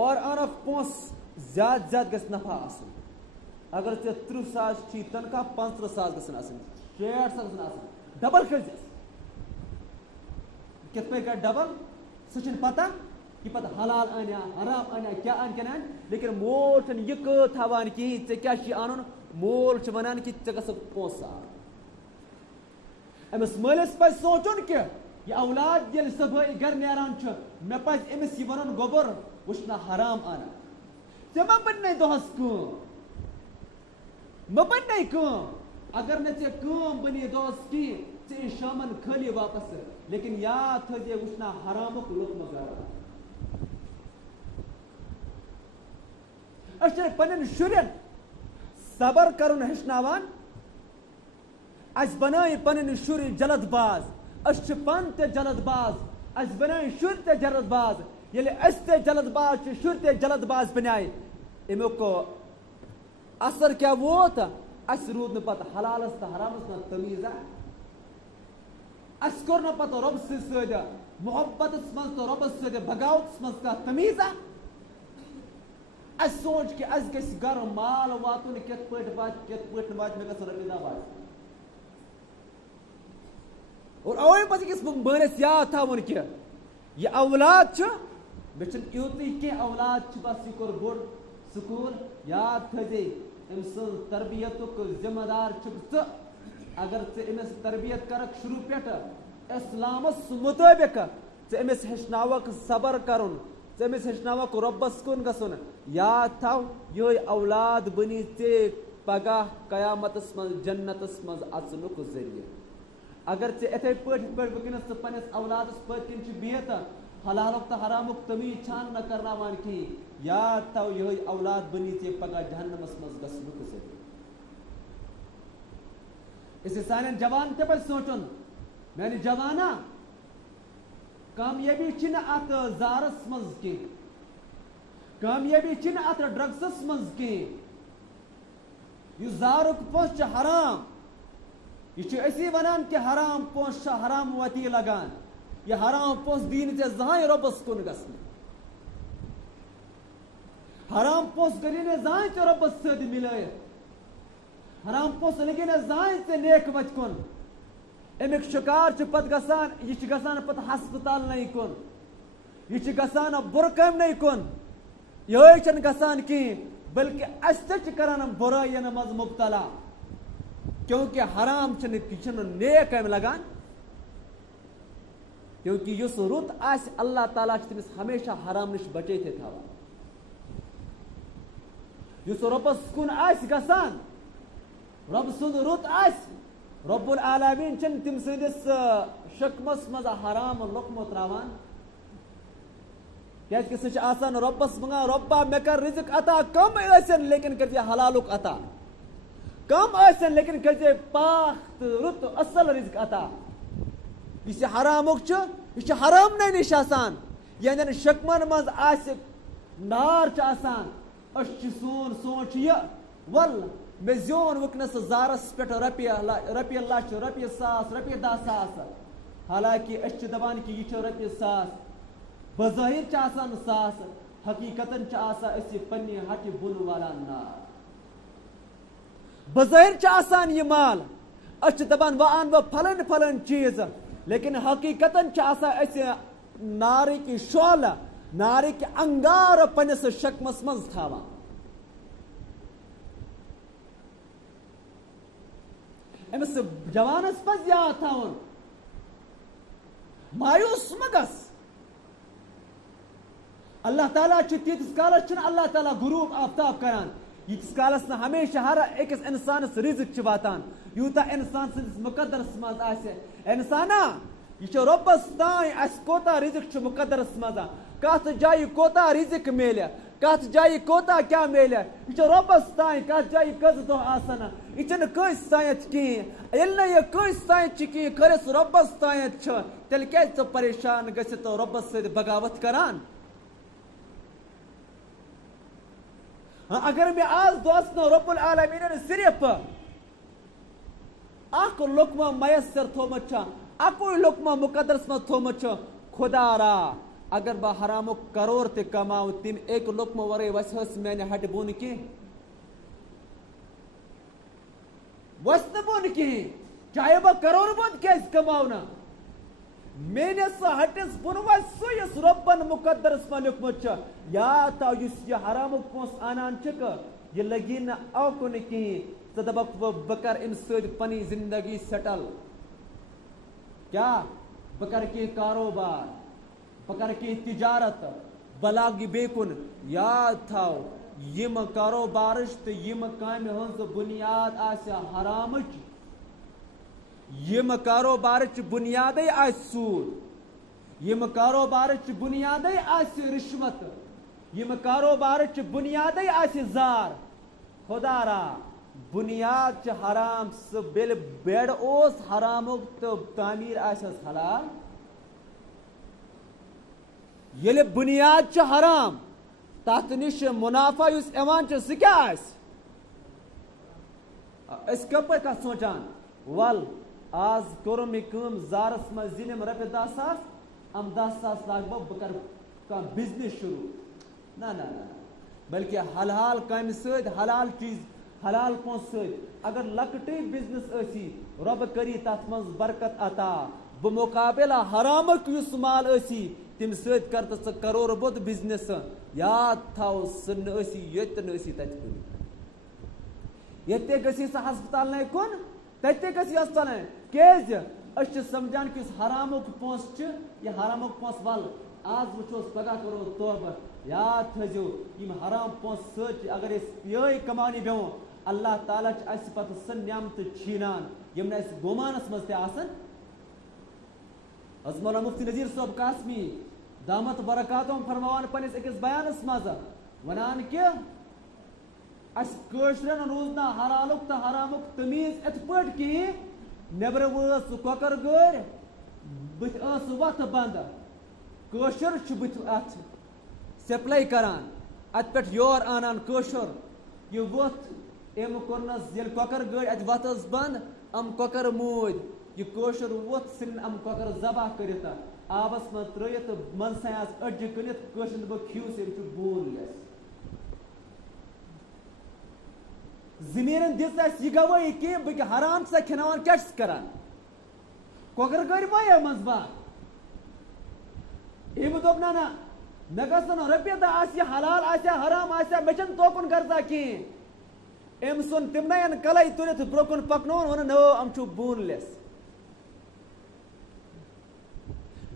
اور انکھ پونٛسہٕ زیادٕ زیادٕ گژھِ نفع آسُن اگر ژےٚ 30,000 چھُی تنخواہ 35,000 گژھن آسٕنۍ 60,000 گژھن آسٕنۍ ڈبل کٔرزٮ۪س کِتھ پٲٹھۍ کر ڈبل سُہ چھُنہٕ پتہ یہِ پتہٕ حلال انیا حرام انیا کیٛاہ انہِ کیٛاہ نہٕ انہِ لیکن مول چھُنہٕ یہِ قٲد تھاوان کِہیٖنۍ ژےٚ کیٛاہ چھُے انُن مول چھُ ونان کہِ ژےٚ گژھکھ پونٛسہٕ انُن أمِس مٲلِس پزِ سونٛچُن کہِ یہِ اولاد ییٚلہِ صبحٲے گرِ نیران چھُ مےٚ پزِ أمِس یہِ ونُن گوٚبُر بہٕ چھُس نہ حرام انان ژےٚ مہ بننے دۄہس کٲم مہ بننے کٲم اگر نہٕ ژےٚ کٲم بنے دۄہس کِہیٖنۍ ژٕ یہِ شامن خٲلی واپس لیکن یاد تھٲیزے وٕچھنا حرامُک لوٚگمُت گرٕ أسۍ چھِ پننٮ۪ن شُرٮ۪ن صبر کرُن ہیٚچھناوان اَسہِ بنٲے پنٕنۍ شُرۍ جلد باز أسۍ چھِ پانہٕ تہِ جلد باز اَسہِ بنٲے شُرۍ تہِ جلد باز ییٚلہِ أسۍ تہِ جلد باز چھِ شُرۍ تہِ جلد باز بنیٛاے امیُک اثر کیٛاہ ووت اَسہِ روٗد نہٕ پتہٕ حلالس تہٕ حرامس نہ تمیٖزا اَسہِ کوٚر نہٕ پتہٕ رۄبہٕ سٕنٛدِ سۭتۍ محبتس منٛز تہٕ رۄبس سۭتۍ بغاوتس منٛز کانٛہہ تمیٖزا اَسہِ سونٛچ کہِ اَسہِ گژھِ گرٕ مال واتُن کِتھ پٲٹھۍ واتہِ کِتھ پٲٹھۍ نہٕ واتہِ مےٚ گژھن رۄپیہِ دہ واتہِ اور اوے پتہ کس بٲنِس یاد تھاوُن کہ یہ اولاد چھُ مےٚ چھُنہٕ یوٗتُے کینٛہہ اولاد چھُ بس یہِ کوٚر بوٚڑ سکوٗل یاد تھٲیزے أمۍ سٕنٛز تربیتُک ذمہٕ دار چھُکھ ژٕ اگر ژٕ أمِس تربیت کَرکھ شروٗع پٮ۪ٹھٕ اِسلامس مُطٲبِق ژٕ أمِس ہیٚچھناوکھ صبر کَرُن ژٕ أمِس ہیٚچھناوکھ رۄبس کُن گژھُن یاد تھاو یِہوٚے اولاد بٔنی ژےٚ پگاہ قیامتس منٛز جنتس منٛز اژنُک ذٔریعہٕ اگر ژےٚ یِتھَے پٲٹھۍ یِتھ پٲٹھۍ وٕنکٮ۪نس ژٕ پنٛنِس اولادس پٔتۍ کِنۍ چھِ بِہِتھ حلالُک تہٕ حرامُک تمیٖز چھان نہٕ کرناوان کِہیٖنۍ یاد تھاو یِہوٚے اولاد بٔنی ژےٚ پگاہ جہنمس منٛز گژھنُک ذٔریعہٕ اسے سانٮ۪ن جوانن تہِ پزِ سونٛچُن میانہِ جوانا کامیٲبی چھِنہٕ اتھ زارس منٛز کینٛہہ کامیٲبی چھِنہٕ اتھ ڈرگسس منٛز کینٛہہ یُس زارُک پونٛسہٕ چھُ حرام یہ چھُ أسی ونان کہ حرام پونٛسہٕ چھُ حرام وتی لگان یہ حرام پونٛسہٕ دی نہٕ ژےٚ زٕہٕنۍ رۄبس کُن گژھنہٕ حرام پونٛسہٕ کٔری نہٕ زٕہٕنۍ ژےٚ رۄبس سۭتۍ مِلٲیِتھ حرام پونٛسہٕ لگی نہٕ زٕہٕنۍ ژےٚ نیک وتہِ کُن امیُک شِکار چھُ پتہٕ گژھان یہِ چھُ گژھان پتہٕ ہسپتالنٕے کُن یہِ چھُ گژھان بُرٕ کامنٕے کُن یِہوٚے چھنہٕ گژھان کِہیٖنۍ بلکہ اَسہِ تہِ چھِ کران بُرٲیین منٛز مُبتلا کیونکہ حرام چھُنہٕ نیک کامہِ لگان کیونکہ یُس رُت آسہِ اللہ تعالیٰ چھُ تٔمِس ہمیشہ حرام نِش بچٲیتھٕے تھاوان یُس رۄبس کُن آسہِ گژھان رۄبہٕ سُنٛد رُت آسہِ رۄب العالمیٖن چھِنہٕ تٔمۍ سٕنٛدِس شکمس منٛز حرام لوٚقمہٕ تراوان کیازکہِ سُہ چھُ آسان رۄبس منٛگان رۄبا مےٚ کر رِزق عطا کم ٲسِن لیکن کٔرۍ زِ حلالُک عطا کم ٲسِن لیکن کٔرۍ زِ پاک تہٕ رُت اصل رِزق عطا یُس یہِ حرامُک چھُ یہِ چھُ حرامنٕے نِش آسان یہنٛدٮ۪ن شکمن منٛز آسہِ نار چھُ آسان أسۍ چھِ سون سونٛچ یہِ ول مےٚ زیوٗن وٕنکٮ۪نس زارس پٮ۪ٹھ رۄپیہِ لچھ رۄپیہِ ساس رۄپیہِ دہ ساس حالانکہِ أسۍ چھِ دپان کہِ یہِ چھُ رۄپیہِ ساس بظٲہر چھِ آسان ساس حقیٖقتن چھِ آسان أسۍ یہِ پننہِ ہٹہِ بۄن والان نار بظٲہر چھِ آسان یہِ مال أسۍ چھِ دپان وۄنۍ اَنہٕ بہٕ پھلٲنۍ پھلٲنۍ چیٖز لیکن حقیٖقتن چھِ آسان أسۍ نارٕکۍ شولہٕ نارٕکۍ انگار پننِس شکمس منٛز تھاوان أمِس جوانس پزِ یاد تھاوُن مایوٗس مہ گژھ اللہ تعالیٰ چھُ تیٖتِس کالس چھُنہٕ اللہ تعالیٰ غروٗب آفتاب کران ییٖتِس کالس نہٕ ہمیشہ ہر أکِس انسانس رِزق چھُ واتان یوٗتاہ انسان سٕنٛدِس مُقدرس منٛز آسہِ انسانا یہِ چھُ رۄبس تانۍ اَسہِ کوتاہ رِزق چھُ مُقدرس منٛز کتھ جایہِ کوتاہ رِزق میلہِ کتھ جایہِ کوتاہ کیٛاہ میلہِ یہِ چھُ رۄبس تانۍ کتھ جایہِ کٔژ دۄہ آسن یہِ چھُنہٕ کٲنٛسہِ تانٮ۪تھ کِہیٖنۍ ییٚلہِ نہٕ یہِ کٲنٛسہِ تانٮ۪تھ چھُ کِہیٖنۍ خٲلِص رۄبس تانٮ۪تھ چھُ تیٚلہِ کیازِ ژٕ پریشان گٔژھِتھ رۄبس سۭتۍ بغاوت کران اگر مےٚ آز دۄہس نہٕ رۄب العالمیٖنن صرف اکھ لوٚقمہٕ میسر تھوٚمُت چھُ اکُے لوٚقمہٕ مُقدرس منٛز تھوٚمُت چھُ خدا را اگر بہٕ حرامُک کرور تہِ کماوٕ تمہِ اکہِ لوٚقمہٕ ورٲے وسہِ حظ میانہِ ہٹہِ بۄن کینٛہہ وسہِ نہٕ بۄن کِہیٖنۍ چاہے بہٕ کرور بۄد کیازِ کماو نہٕ میٲنِس ہٹِس بۄن وسہِ سُہ یُس رۄبن مُقدرس منٛز لیوٗکھمُت چھُ یاد تھاو یُس یہِ حرامُک پونٛسہٕ انان چھُکھ یہِ لگی نہٕ اوکُن کِہیٖنۍ ژٕ دپکھ بہٕ کرٕ امہِ سۭتۍ پنٕنۍ زندگی سیٹل کیٛاہ بہٕ کرٕ کینٛہہ کاروبار بہٕ کرٕ کینٛہہ تجارت بہٕ لاگہٕ یہِ بیٚیہِ کُن یاد تھاو یِم کاروبارٕچ تہٕ یِم کامہِ ہٕنٛز بُنیاد آسہِ حرامٕچ یِم کاروبارٕچ بُنیادٕے آسہِ سوٗد یِم کاروبارٕچ بُنیادٕے آسہِ رِشوت یِم کاروبارٕچ بُنیادٕے آسہِ زار خدا را بُنیاد چھِ حرام سُہ بیٚیہِ بیڈ اوس حرامُک تہٕ تعمیٖر آسٮ۪س حلال ییٚلہِ بُنیاد چھِ حرام تتھ نِش مُنافع یُس یِوان چھُ سُہ کیٛاہ آسہِ أسۍ کپٲرۍ کتھ سونٛچان ول آز کوٚر مےٚ کٲم زارس منٛز زیٖنِم رۄپیہِ دہ ساس یِم دہ ساس لاگہٕ بہٕ کرٕ کانٛہہ بِزنِس شروٗع نہ بلکہِ حلال کامہِ سۭتۍ حلال چیٖز حلال پونٛسہٕ سۭتۍ اگر لۄکٹٕے بِزنِس ٲسی رۄبہٕ کٔری تتھ منٛز برکت عطا بمقابلہ حرامک یس مال اسی تم سۭتۍ کر تہٕ ژٕ کرور بود بزنس یاد تھاو سُہ نہٕ ٲسی ییٚتہِ تہٕ نہٕ ٲسی تتہِ کُنہِ ییٚتہِ گژھی سۄ ہسپتالنے کُن تتہِ گژھی ہسپتالنے کیازِ أسۍ چھِ سمجھان کہ یُس حرامُک پونٛسہٕ چھُ یہِ حرامُک پونٛسہٕ ول آز وٕچھوس پگاہ کرو توبہ یاد تھٲیزیو یِم حرام پونٛسہٕ سۭتۍ اگر أسۍ یِہے کماونہِ بیٚہمو اللہ تعالیٰ چھِ اَسہِ پتہٕ سۄ نعمتہٕ چھیٖنان یِم نہٕ اَسہِ گُمانس منٛز تہِ آسن حضرت مولانا مفتی نذیر صٲب قاسمی دامت برکاتہم فرماوان پننس أکِس بیانس منٛز ونان کہ اَسہِ کٲشرٮ۪ن روٗز نہٕ حلالُک تہٕ حرامُک تمیٖز یِتھ پٲٹھۍ کِہیٖنۍ نیٚبرٕ وٲژ کۄکر گٲڑۍ بٕتھِ ٲس وتھ بنٛد کٲشُر چھُ بٕتھِ اتھ سپلاے کران اتہِ پٮ۪ٹھ یور انان کٲشُر یہِ ووٚتھ أمۍ کوٚرنس ییٚلہِ کۄکر گٲڑۍ اتہِ وتھ ٲس بنٛد یِم کۄکر موٗدۍ یہِ کٲشُر ووٚتھ ژھٕنن یِم کۄکر ذبح کٔرِتھ آبس منٛز ترٲیِتھ تہٕ منٛزٕ آس أڈجہِ کٕنِتھ کٲشُر دوٚپُکھ کھیٚیِو سا یِم چھُ بون لیس زٔمیٖنن دِژ اَسہِ یہِ گوٲہی کہِ بہٕ کیٛاہ حرام چھُسا کھٮ۪ناوان کیٛاہ چھُس کران کۄکر گٲڑۍ مایا منٛز بنٛد أمۍ دوٚپ نہ مےٚ گژھن رۄپیہِ دہ آسہِ حلال آسیا حرام آسیا مےٚ چھنہٕ توکُن غرضا کِہیٖنۍ أمۍ ژھُن تِمنٕے کلے تُلِتھ برونٛہہ کُن پکنووُن ووٚنُن نو یِم چھُ بون لیس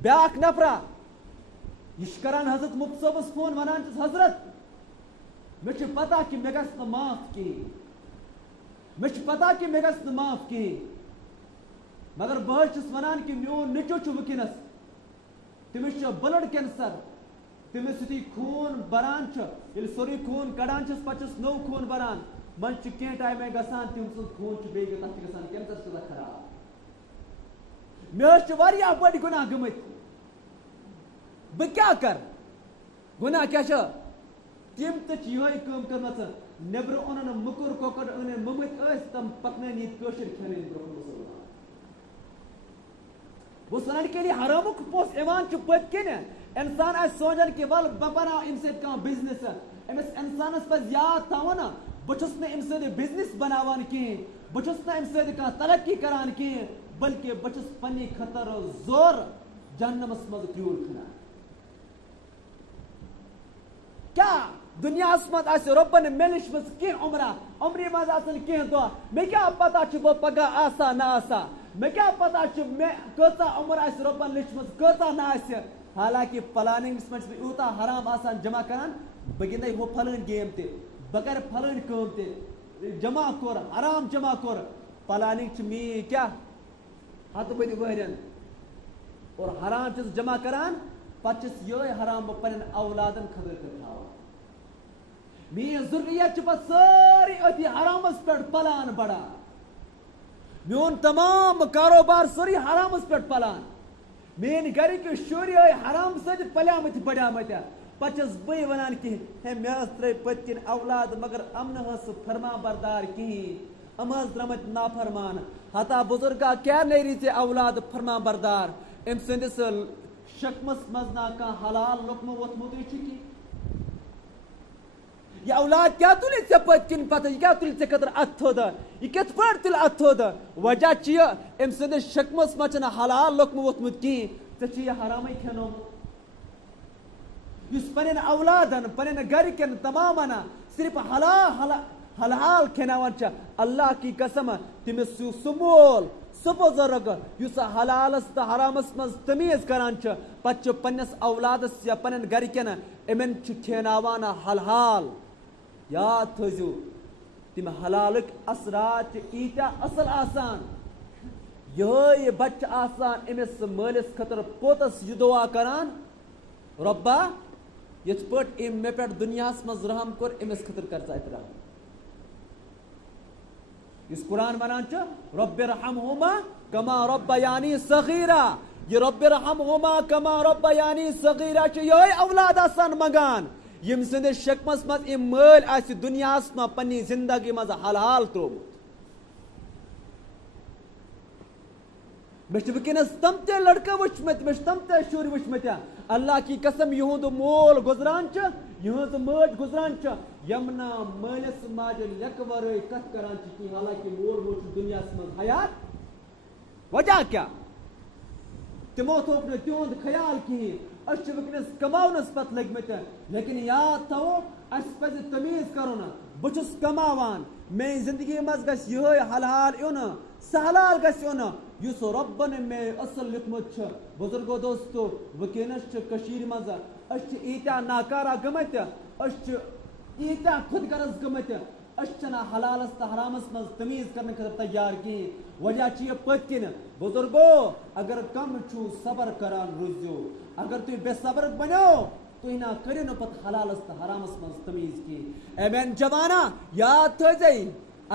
بیاکھ نفرا یہِ چھُ کران حضرت مفتی صٲبس فون ونان چھُس حضرت مےٚ چھِ پتہ کہِ مےٚ گژھِ نہٕ معاف کِہیٖنۍ مےٚ چھِ پتہ کہِ مےٚ گژھِ نہٕ معاف کِہیٖنۍ مگر بہٕ حظ چھُس ونان کہِ میون نیٚچو چھُ وٕنکیٚنس تٔمِس چھُ بلڈ کینسر تٔمِس یُتھُے خوٗن بران چھُ ییٚلہِ سورُے خوٗن کڑان چھِس پتہٕ چھُس نوٚو خوٗن بران منٛزٕ چھُ کینٛہہ ٹایمے گژھان تٔمۍ سُنٛد خوٗن چھُ بیٚیہِ تتھ چھُ گژھان کینسر چھُ گژھان خراب مےٚ حظ چھِ واریاہ بٔڑۍ گُناہ گٔمٕتۍ بہٕ کیٛاہ کرٕ گُناہ کیٛاہ چھُ تِم تہِ چھِ یِہوے کٲم کٔرمٕژ نیٚبرٕ اوٚنُن مُکُر کۄکر أنِن مٔمٕتۍ ٲسۍ تِم پکنٲوِن ییٚتہِ کٲشِر کھٮ۪نٲوِن برونٛہہ بہٕ اوسُس ونان کہ ییٚلہِ حرامُک پونٛسہٕ یِوان چھُ پٔتۍ کِنۍ اِنسان آسہِ سونچان کہ ول بہٕ بناو اَمہِ سۭتۍ کانٛہہ بِزنس أمِس اِنسانس پزِ یاد تھاوُن بہٕ چھُس نہٕ اَمہِ سۭتۍ بِزنس بناوان کِہیٖنۍ بہٕ چھُس نہٕ اَمہِ سۭتۍ کانٛہہ ترقی کران کِہیٖنۍ بلکہِ بہٕ چھُس پننہِ خٲطرٕ زور جہنمس منٛز کریوٗل کھنان کیٛاہ دُنیاہس منٛز آسہِ رۄبن مےٚ لیچھمٕژ کینٛہہ عمرا عمرِ منٛز آسن کینٛہہ دۄہ مےٚ کیٛاہ پتہ چھُ بہٕ پگاہ آسا نہ آسا مےٚ کیٛاہ پتہ چھُ مےٚ کۭژاہ عمر آسہِ رۄبن لیچھمٕژ کۭژاہ نہ آسہِ حالانکہِ پلانِنگس منٛز چھُس بہٕ یوٗتاہ حرام آسان جمع کران بہٕ گِنٛدے ہُہ پھلٲنۍ گیم تہِ بہٕ کرٕ پھلٲنۍ کٲم تہِ جمع کوٚر حرام جمع کوٚر پلانِنگ چھِ میٲنۍ کیٛاہ ہتہٕ بٔدِ ؤہرٮ۪ن اور حرام چھُس جمع کران پتہٕ چھُس یِہوے حرام بہٕ پننٮ۪ن اولادن خٲطرٕ تہِ تھاوان میٲنۍ ضروٗریت چھِ پتہٕ سٲری أتھی حرامس پٮ۪ٹھ پلان بڑان میون تمام کاروبار سورُے حرامس پٮ۪ٹھ پلان میٲنۍ گرِکۍ شُرۍ ٲے حرام سۭتۍ پلیمٕتۍ بڑیمٕتۍ پتہٕ چھس بٕے ونان کہِ ہے مےٚ حظ ترٲے پٔتۍ کِنۍ اولاد مگر یِم نہٕ حظ فرما بردار کِہیٖنۍ یِم حظ درٛامٕتۍ نافرمان ہتا بُزرگا کیٛاہ نیری ژےٚ اولاد فرما بردار أمۍ سٕنٛدِس شکمس منٛز نہ کانٛہہ حلال لوٚقمہٕ ووٚتھمُتٕے چھُ کینٛہہ یہِ اولاد کیٛاہ تُلہِ ژےٚ پٔتۍ کِنۍ پتہٕ یہِ کیٛاہ تُلہِ ژےٚ خٲطرٕ اتھٕ تھوٚد یہِ کِتھ پٲٹھۍ تُلہِ اتھٕ تھوٚد وجہ چھُ یہِ أمۍ سٕنٛدِس شکمس منٛز چھُنہٕ حلال لوٚقمہٕ ووٚتھمُت کِہیٖنۍ ژےٚ چھُ یہِ حرامٕے کھٮ۪نومُت یُس پننٮ۪ن اولادن پننٮ۪ن گرِکٮ۪ن تمامن صرف حلال کھٮ۪ناوان چھِ اللہ کی قسم تٔمِس چھُ سُہ مول سُہ بُزرگ یُس حلالس تہٕ حرامس منٛز تمیٖز کران چھُ پتہٕ چھُ پننِس اولادس یا پننٮ۪ن گرِکٮ۪ن یِمن چھُ کھٮ۪ناوان حلال یاد تھٲیزیو تِم حلالٕکۍ اثرات چھِ ایٖتیاہ اصل آسان یِہوے بچہِ چھُ آسان أمِس مٲلِس خٲطرٕ پوٚتُس یہِ دُعا کران رۄبا یِتھ پٲٹھۍ أمۍ مےٚ پٮ۪ٹھ دُنیاہس منٛز رحم کوٚر أمِس خٲطرٕ کر ژٕ اَتہِ رحم یُس قرآن ونان چھُ رۄبِ ارحمہما کما ربیانی صغیرا یہ رۄبِ ارحمہما کما ربیانی صغیرا چھُ یِہوے اولاد آسان منگان ییٚمہِ سٕنٛدِس شکمس منٛز أمۍ مٲلۍ آسہِ دُنیاہس منٛز پننہِ زندگی منٛز حلال تروومُت مےٚ چھِ وٕنکیٚنس تِم تہِ لڑکہٕ وٕچھمٕتۍ مےٚ چھِ تِم تہِ شُرۍ وٕچھمٕتۍ اللہ کی قسم یِہُنٛد مول گُزران چھُ یِہٕنٛز مٲج گُزران چھِ یِم نہٕ مٲلِس ماجہِ لیٚکھٕ ورٲے کتھ کران چھِ کینٛہہ حالانکہِ مول موج چھُ دُنیاہس منٛز حیات وجہ کیٛاہ تمو تھوک نہ تہند خیال کہین اس وکنس کماونس پت لگمت لیکن یاد تھو اس پز تمیز کرن بچس کماوان میں زندگی مز گس یہ حلال یون سہلال گس یون یس ربن میں اصل لکھمت بزرگو دوستو وکنس کشیر مز اس ایتیا ناکارہ گمت اس ایتیا خود غرض گمت اچھنا حلالس تو حرامس مز تمیز کرنے خاطر تیار کی وجہ چھ پت کن بزرگو اگر کم چھو صبر کران روزیو اگر تھی بے صبر بنو تھی نہ کرو نا پت حلالس تو حرامس مز تمیز کی اے مین جوانا یاد تھے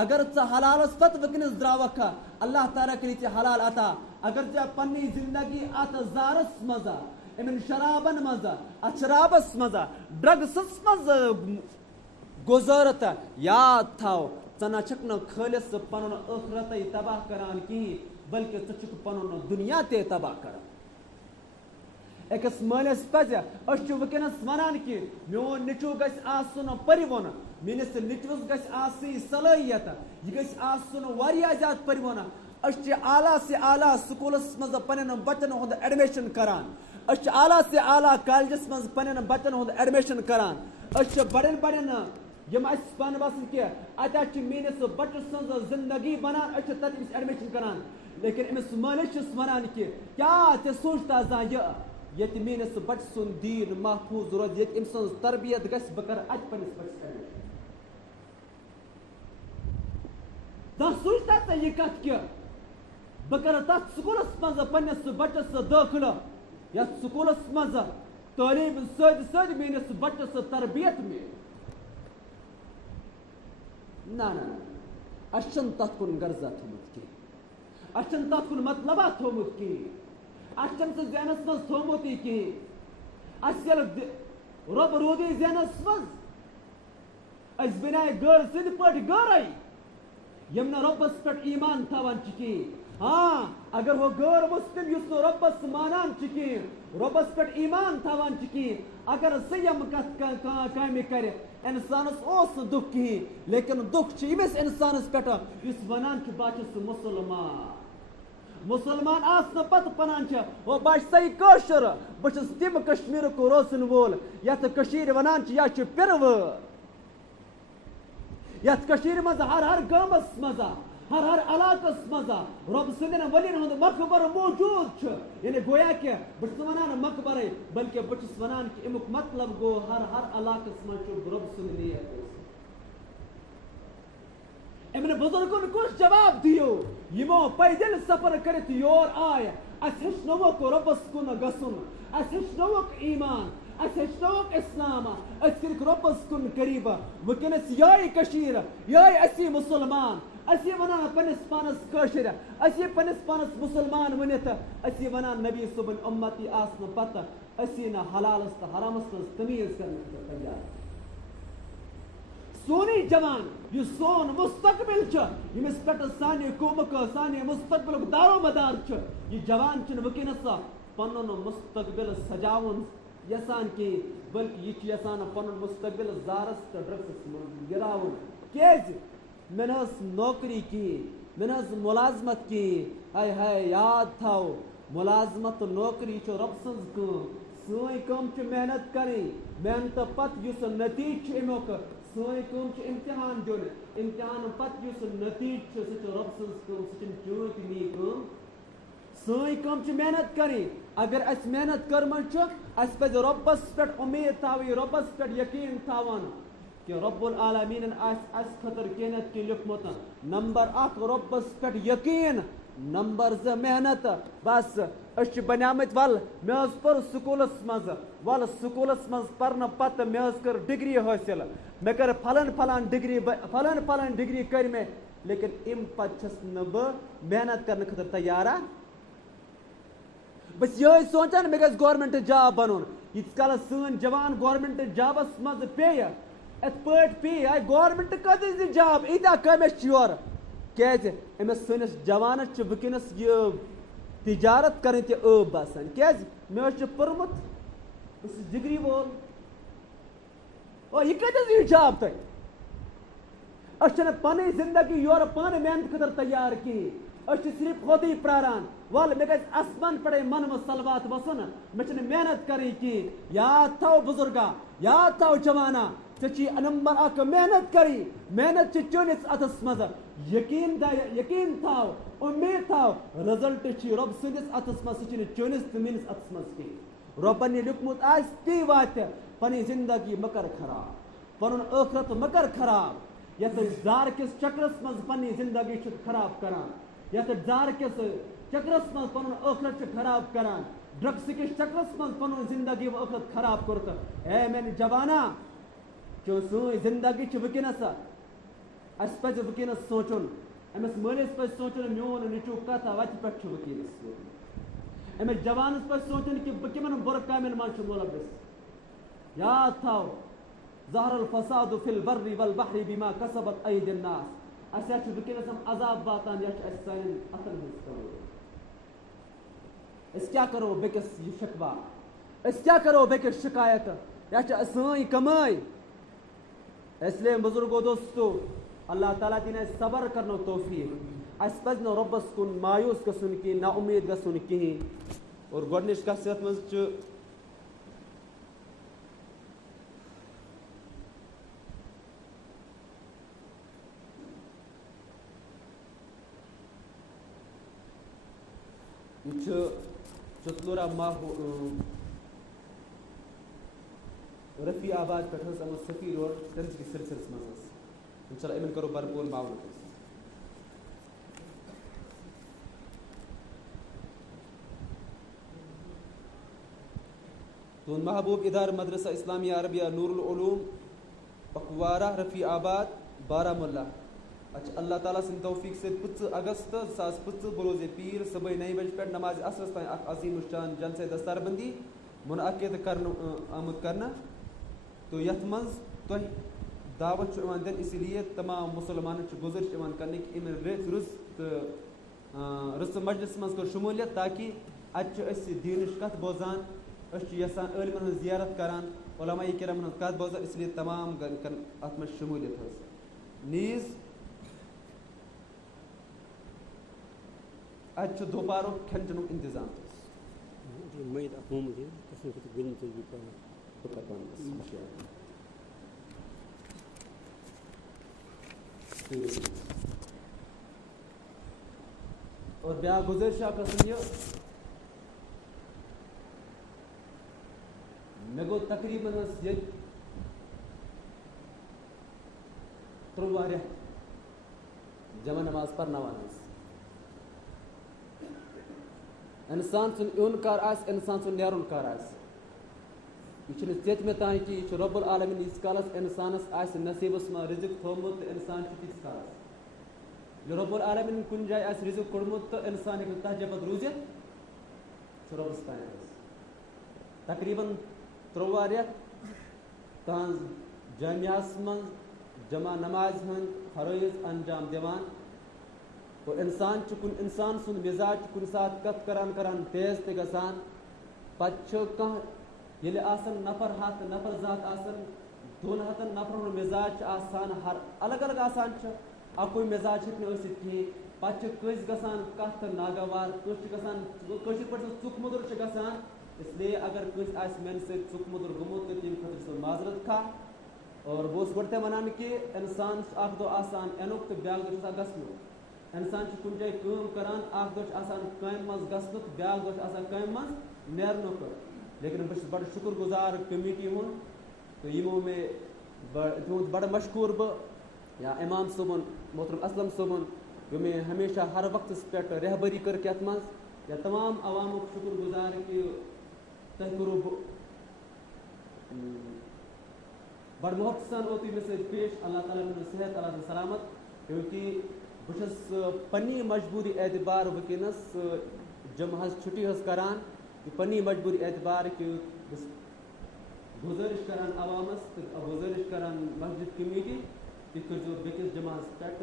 اگر ژ حلالس پت وکنس دراوکھ اللہ تعالیٰ کری ژے حلال عطا اگر ژے پننی زندگی ات زارس مزہ امن شرابن مزہ ات شرابس مزہ ڈرگسس مز گزارت یاد تھو ژٕ نہ چھکھ نہ خالص پنن ٲخرت تباہ کران کہین بلکہ ژٕ چھکھ پنن دنیا تے تباہ کران أکس مالس پزِ أسۍ چھِ وٕنکیٚنس ونان کہ میون نیٚچوٗ گژھِ آسُن پٔرۍوُن میٲنِس نیٚچوِس گژھِ آسٕنۍ صلٲحیت یہِ گژھِ آسُن واریاہ زیادٕ پٔرۍوُن أسۍ چھِ اعلیٰ سے اعلیٰ سکوٗلس منٛز پننٮ۪ن بچن ہُنٛد ایڈمِشن کران أسۍ چھِ اعلیٰ سے اعلیٰ کالجس منٛز پننٮ۪ن بچن ہُنٛد ایڈمِشن کران أسۍ چھِ بڑٮ۪ن بڑٮ۪ن یم اس پان باسن کہ اتیا چھ میٲنس بچہ سٕنٛز زندگی بنان أسۍ چھِ تتہِ أمِس ایڈمِشن کران لیکن أمِس مٲلِس چھِس ونان کہ کیٛاہ ژےٚ سوٗنٛچتا زانٛہہ یہِ ییٚتہِ میٲنِس بچہ سُنٛد دیٖن محفوٗظ روزِ ییٚتہِ أمۍ سٕنٛز تربیت گژھِ بہٕ کرٕ اتہِ پننِس بچس ایڈمِشن زانٛہہ سوٗنٛچتا ژےٚ یہِ کتھ کہ بہٕ کرٕ تتھ سکوٗلس منٛز پننِس بچس دٲخلہٕ یتھ سکوٗلس منٛز تعلیٖم سۭتۍ سۭتۍ میٲنِس بچس تربیت میلہِ نہ اَسہِ چھُنہٕ تتھ کُن غرضا تھومُت کینٛہہ اَسہِ چھُنہٕ تتھ کُن مطلبا تھومُت کینٛہہ اَسہِ چھُنہٕ سُہ ذہنس منٛز تھومُتٕے کینٛہہ اَسہِ ییٚلہِ رۄب روٗدٕے ذہنس منٛز أسۍ بنایہِ گٲڑۍ سٕنٛدِ پٲٹھۍ گٲرٕے یِم نہٕ رۄبس پٮ۪ٹھ ایٖمان تھاوان چھِ کینٛہہ ہاں اگر ہُہ غٲر مسلم یُس نہٕ رۄبس مانان چھُ کینٛہہ رۄبس پٮ۪ٹھ ایٖمان تھاوان چھُ کینٛہہ اگر سُہ یِم کتھ کامہِ کرِ انسانس اوس نہٕ دُکھ کِہیٖنۍ لیکن دُکھ چھُ ییٚمِس انسانس پٮ۪ٹھ یُس ونان چھُ بہٕ چھُس مسلمان آسنہٕ پتہٕ ونان چھِ ہو بہٕ چھُ سا کٲشُر بہٕ چھُس تِم کشمیٖرُک روزن وول یتھ کٔشیٖرِ ونان چھِ یا چھِ پِرٕ وٲر یتھ کٔشیٖرِ منٛز ہر گامس منٛز ہر علاقس منٛز رۄب سٕنٛدٮ۪ن ؤلین ہُنٛد مقبر موجوٗد چھُ یعنی گویا کہِ بہٕ چھُس نہٕ ونان مقبرے بلکہِ بہٕ چھُس ونان کہِ امیُک مطلب گوٚو ہر علاقس منٛز چھُ رۄب سُنٛد نیت امن بزرگن کُس جواب دِیو یِمو پیدل سفر کٔرِتھ یور آیہِ اَسہِ ہیٚچھنووُکھ رۄبس کُن گژھُن اَسہِ ہیٚچھنووُکھ ایٖمان اَسہِ ہیٚچھنووُکھ اِسلام أسۍ کٔرِکھ رۄبس کُن قریٖب وٕنکیٚنس یِہے کٔشیٖر یِہے أسی مُسلمان أسی ونان پننس پانس کٲشِر أسی پننس پانس مُسلمان ؤنِتھ أسی ونان نبی صٲبٕنۍ اُمتی آسنہٕ پتہٕ أسی نہٕ حلالس تہٕ حرامس منٛز تمیٖز کرنہٕ خٲطرٕ تیار سونی جوان یُس سون مستقبل چھُ ییٚمِس پٮ۪ٹھ سانہِ قومُک سانہِ مستقبلُک دارو مدار چھُ یہِ جوان چھُنہٕ وٕنکیٚنس پنُن مستقبل سجاوُن یژھان کینٛہہ بلکہِ یہِ چھُ یژھان پنُن مستقبل زارس تہٕ ڈرگسس منٛز گِراوُن کیازِ مےٚ نہ ٲس نوکری کِہیٖنۍ مےٚ نہ ٲس مُلازمت کِہیٖنۍ ہاے ہاے یاد تھاو مُلازمت تہٕ نوکری چھِ رۄب سٕنٛز کٲم سٲنۍ کٲم چھِ محنت کرٕنۍ محنتہٕ پتہٕ یُس نتیٖجہٕ چھُ امیُک سٲنۍ کٲم چھِ امتحان دیُن امتحان پتہٕ یُس نتیٖجہٕ چھُ سُہ چھُ رۄب سٕنٛز کٲم سُہ چھِنہٕ چٲنۍ تہِ نی کٲم سٲنۍ کٲم چھِ محنت کرٕنۍ اگر اَسہِ محنت کٔرمٕژ چھُ اَسہِ پزِ رۄبس پٮ۪ٹھ اُمید تھاوٕنۍ رۄبس پٮ۪ٹھ یقیٖن تھاوان کہ رب العالمیٖنن آسہِ اَسہِ خٲطرٕ کینٛہہ نتہٕ کینٛہہ لیوٚکھمُت نمبر 1 رۄبس پٮ۪ٹھ یقیٖن نمبر 2 محنت بس أسۍ چھِ بنیمٕتۍ ول مےٚ حظ پوٚر سکوٗلس منٛز ول سکوٗلس منٛز پرنہٕ پتہٕ مےٚ حظ کٔر ڈگری حٲصِل مےٚ کٔر پھلٲنۍ ڈگری کٔرۍ مےٚ لیکن امہِ پتہٕ چھَس نہٕ بہٕ محنت کرنہٕ خٲطرٕ تیارا بہٕ چھُس یِہے سونٛچان مےٚ گژھِ گورمنٹ جاب بنُن ییٖتِس کالس سٲنۍ جوان گورمنٹ جابس منٛز پیٚیہِ یِتھ پٲٹھۍ پیٚیہِ آے گورمنٹ کۭتِس دِ جاب ییٖتیاہ کامہِ چھِ یورٕ کیازِ أمِس سٲنِس جوانس چھِ وٕنکیٚنس یہِ تجارت کرٕنۍ تہِ عٲب باسان کیازِ مےٚ حظ چھُ پوٚرمُت بہٕ چھُس ڈگری وول یہِ کۭتِس دِیہِ جاب تۄہہِ أسۍ چھِنہٕ پنٕنۍ زندگی یورٕ پانہٕ محنت خٲطرٕ تیار کِہیٖنۍ صرف ہوتی پراران وال میں گژھِ اسمان پڑے من مسلوات وسن میں چھنہ محنت کریں کی یاد تھو بزرگا یاد تھو جوانا ژےٚ نمبر اکھ محنت کری محنت چھ چٲنِس اتھس منٛز یقین تھاو امید تھاو رزلٹ چھ رۄب سٕنٛدِس اتھس منٛز سُہ چھُنہٕ چٲنِس تہٕ میٲنِس اتھس منٛز کینٛہہ رۄبن یہِ لیوٗکھمُت آسہِ تی واتہِ پنٕنۍ زندگی مہ کر خراب پنُن ٲخرت مہ کر خراب یتھ زار کِس چکرس منٛز پنٕنۍ زندگی چھُ خراب کران یتھ زار کِس چکرس منٛز پنُن ٲخرت چھُ خراب کران ڈرگس کِس چکرس منٛز پنُن زندگی ٲخرت خراب کوٚرُتھ اے میانہِ جوانا سٲنۍ زندگی چھِ وٕنکیٚنس اَسہِ پَزِ وٕنکیٚنس سونٛچُن أمِس مٲلِس پَزِ سونٛچُن میون نیٚچوٗ کَتھ وَتہِ پٮ۪ٹھ چھُ وٕنکیٚنس أمِس جوانَس پَزِ سونٛچُن کہِ بہٕ کِمن بُرٕ کامٮ۪ن منٛز چھُس مُلوث یاد تھاو ظہر الفساد فی البر والبحر بما کسبت ایدی الناس اَسہِ حظ چھُ وٕنکیٚنس عذاب واتان یہِ چھُ اَسہِ سانٮ۪ن اَتھن ہٕنٛز کٲم أسۍ کیٛاہ کَرو بیٚکِس یہِ شکوا أسۍ کیٛاہ کَرو بیٚکِس شِکایت یہِ چھِ سٲنۍ کمٲے اس لیے بزرگو دوستو اللہ تعالیٰ دِنہِ اَسہِ صبر کرنُک توفیٖق اَسہِ پَزِ نہٕ رۄبَس کُن مایوٗس گژھُن کِہیٖنۍ نا اُمید گژھُن کِہیٖنۍ اور گۄڈنِچ کَتھ یَتھ منٛز چھُ یہ چھُ چتلورہ رفیع آباد پٮ۪ٹھ حظ آمُت صفی روڈ تٔمِس کِس سلسلس منٛز حظ اِنشاء اللہ یِمن کرو بھرپوٗر معاونت حظ تُہُنٛد محبوٗب ادارٕ مدرسہ اسلامیہ عربیہ نور العلوم پکوارہ رفیع آباد بارہمولہ اَتھ چھِ اللہ تعالیٰ سٕنٛدِ توفیٖق سۭتۍ 25 اگست 2025 بروزِ پیٖر صبحٲے 9 بجہِ پٮ۪ٹھ نمازِ عصرس تام اکھ عظیٖم الشان جلسے دستار بندی منعقد کرنہٕ آمُت کرنہٕ تہٕ یتھ منٛز تۄہہِ دعوت چھُ یِوان دِنہٕ اسی لیے تمام مُسلمانن چھِ گُزٲرِش یِوان کرنہٕ کہِ اَمہِ رٕژ تہٕ رٕژٕ مجلسس منٛز کٔر شموٗلیت تاکہِ اَتہِ چھِ أسۍ دیٖنٕچ کتھ بوزان أسۍ چھِ یژھان عٲلمن ہٕنٛز زیارت کران علماء کرامن ہٕنٛز کتھ بوزان اس لیے تمام کرن اتھ منٛز شموٗلیت حظ نیٖز اَتہِ چھُ دُپہرُک کھٮ۪ن چٮ۪نُک انتظام اور بیٛاکھ گُزٲرِش اکھ ٲسٕم یہِ مےٚ گوٚو تقریٖبن حظ ییٚتہِ 13 رٮ۪تھ جمع نماز پرناوان حظ اِنسان سُنٛد یُن کر آسہِ اِنسان سُنٛد نیرُن کر آسہِ یہِ چھُنہٕ ژےٚ تانۍ کہِ یہِ چھُ رۄب العالمیٖن ییٖتِس کالس اِنسانس آسہِ نصیٖبس منٛز رِزق تھوٚومُت تہٕ اِنسان چھُ تیٖتِس کالس ییٚلہِ رۄب العالمیٖن کُنہِ جایہِ آسہِ رِزق کوٚڑمُت تہٕ اِنسان ہیٚکہِ نہٕ تتھ جایہِ پتہٕ روٗزِتھ چھُ رۄبس تانۍ حظ تقریٖبن 13 رٮ۪تھ تُہنٛز جامعہس منٛز جمع نمازِ ہُنٛد فرٲیض انجام دِوان اور اِنسان چھُ اِنسان سُنٛد مِزاج چھُ کُنہِ ساتہٕ کتھ کران تیز تہِ گژھان پتہٕ چھُ کانٛہہ ییٚلہِ آسان نفر ہتھ نفر زٕ ہتھ آسان 200 نفرن ہُنٛد مِزاج چھُ آسان ہر الگ الگ آسان چھُ اکُے مِزاج ہیٚکہِ نہٕ ٲسِتھ کِہیٖنۍ پتہٕ چھِ کٲنٛسہِ گژھان کتھ ناگوار کٲنٛسہِ چھُ گژھان کٲشِر پٲٹھۍ ژُک موٚدُر چھُ گژھان اس لیے اگر کٲنٛسہِ آسہِ میانہِ سۭتۍ ژُک موٚدُر گوٚمُت تہٕ تمہِ خٲطرٕ چھُ سُہ معذرت خواہ اور بہٕ اوسُس گۄڈٕ تہِ ونان کہِ اِنسان چھُ اکھ دۄہ آسان یِنُک تہٕ بیٛاکھ دۄہ چھُ آسان گژھنُک اِنسان چھُ کُنہِ جایہِ کٲم کران اکھ دۄہ چھُ آسان کامہِ منٛز گژھنُک بیٛاکھ دۄہ چھُ آسان کامہِ منٛز نیرنُک لیکن بہٕ چھُس بڑٕ شُکر گُزار کمیٖٹی ہُنٛد تہٕ یِمو مےٚ تِہُنٛد بڑٕ مشکوٗر بہٕ یا اِمام صٲبُن محترم اسلم صٲبُن یِم مےٚ ہمیشہ ہر وقتس پٮ۪ٹھ رہبری کٔرٕکھ یتھ منٛز یا تمام عوامُک شُکر گُزار کہِ تۄہہِ کوٚروٕ بہٕ بڑٕ محبت سان اوٚو تُہۍ مےٚ سۭتۍ پیش اللہ تعالیٰ دِنو صحت اللہ دِنو سلامت کیونکہِ بہٕ چھُس پننی مجبوٗری اعتبار وٕنکیٚنس جمعہ حظ چھُٹی حظ کران یہِ پننی مجبوٗری اعتبار کہِ بہٕ چھُس گُزٲرِش کران عوامس تہٕ گُزٲرِش کران مسجد کمیٖٹی تُہۍ کٔرۍزیو بیٚکِس جمعہس پٮ۪ٹھ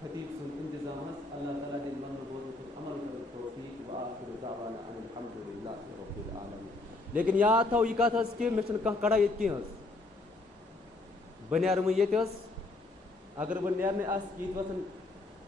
خطیٖب سُنٛد انتظام حظ اللہ تعالیٰ دِنہِ وننہٕ بوزنہٕ عمل کرنُک توفیٖق وآخر دعوانا ان الحمد للہ رب العالمین لیکن یاد تھاو یہِ کتھ حظ کہِ مےٚ چھُنہٕ کانٛہہ کڑٲے ییٚتہِ کینٛہہ حظ بہٕ نیرٕ وۄنۍ ییٚتہِ حظ اگر بہٕ نیرنٕے آسہِ ییٚتہِ وۄتھان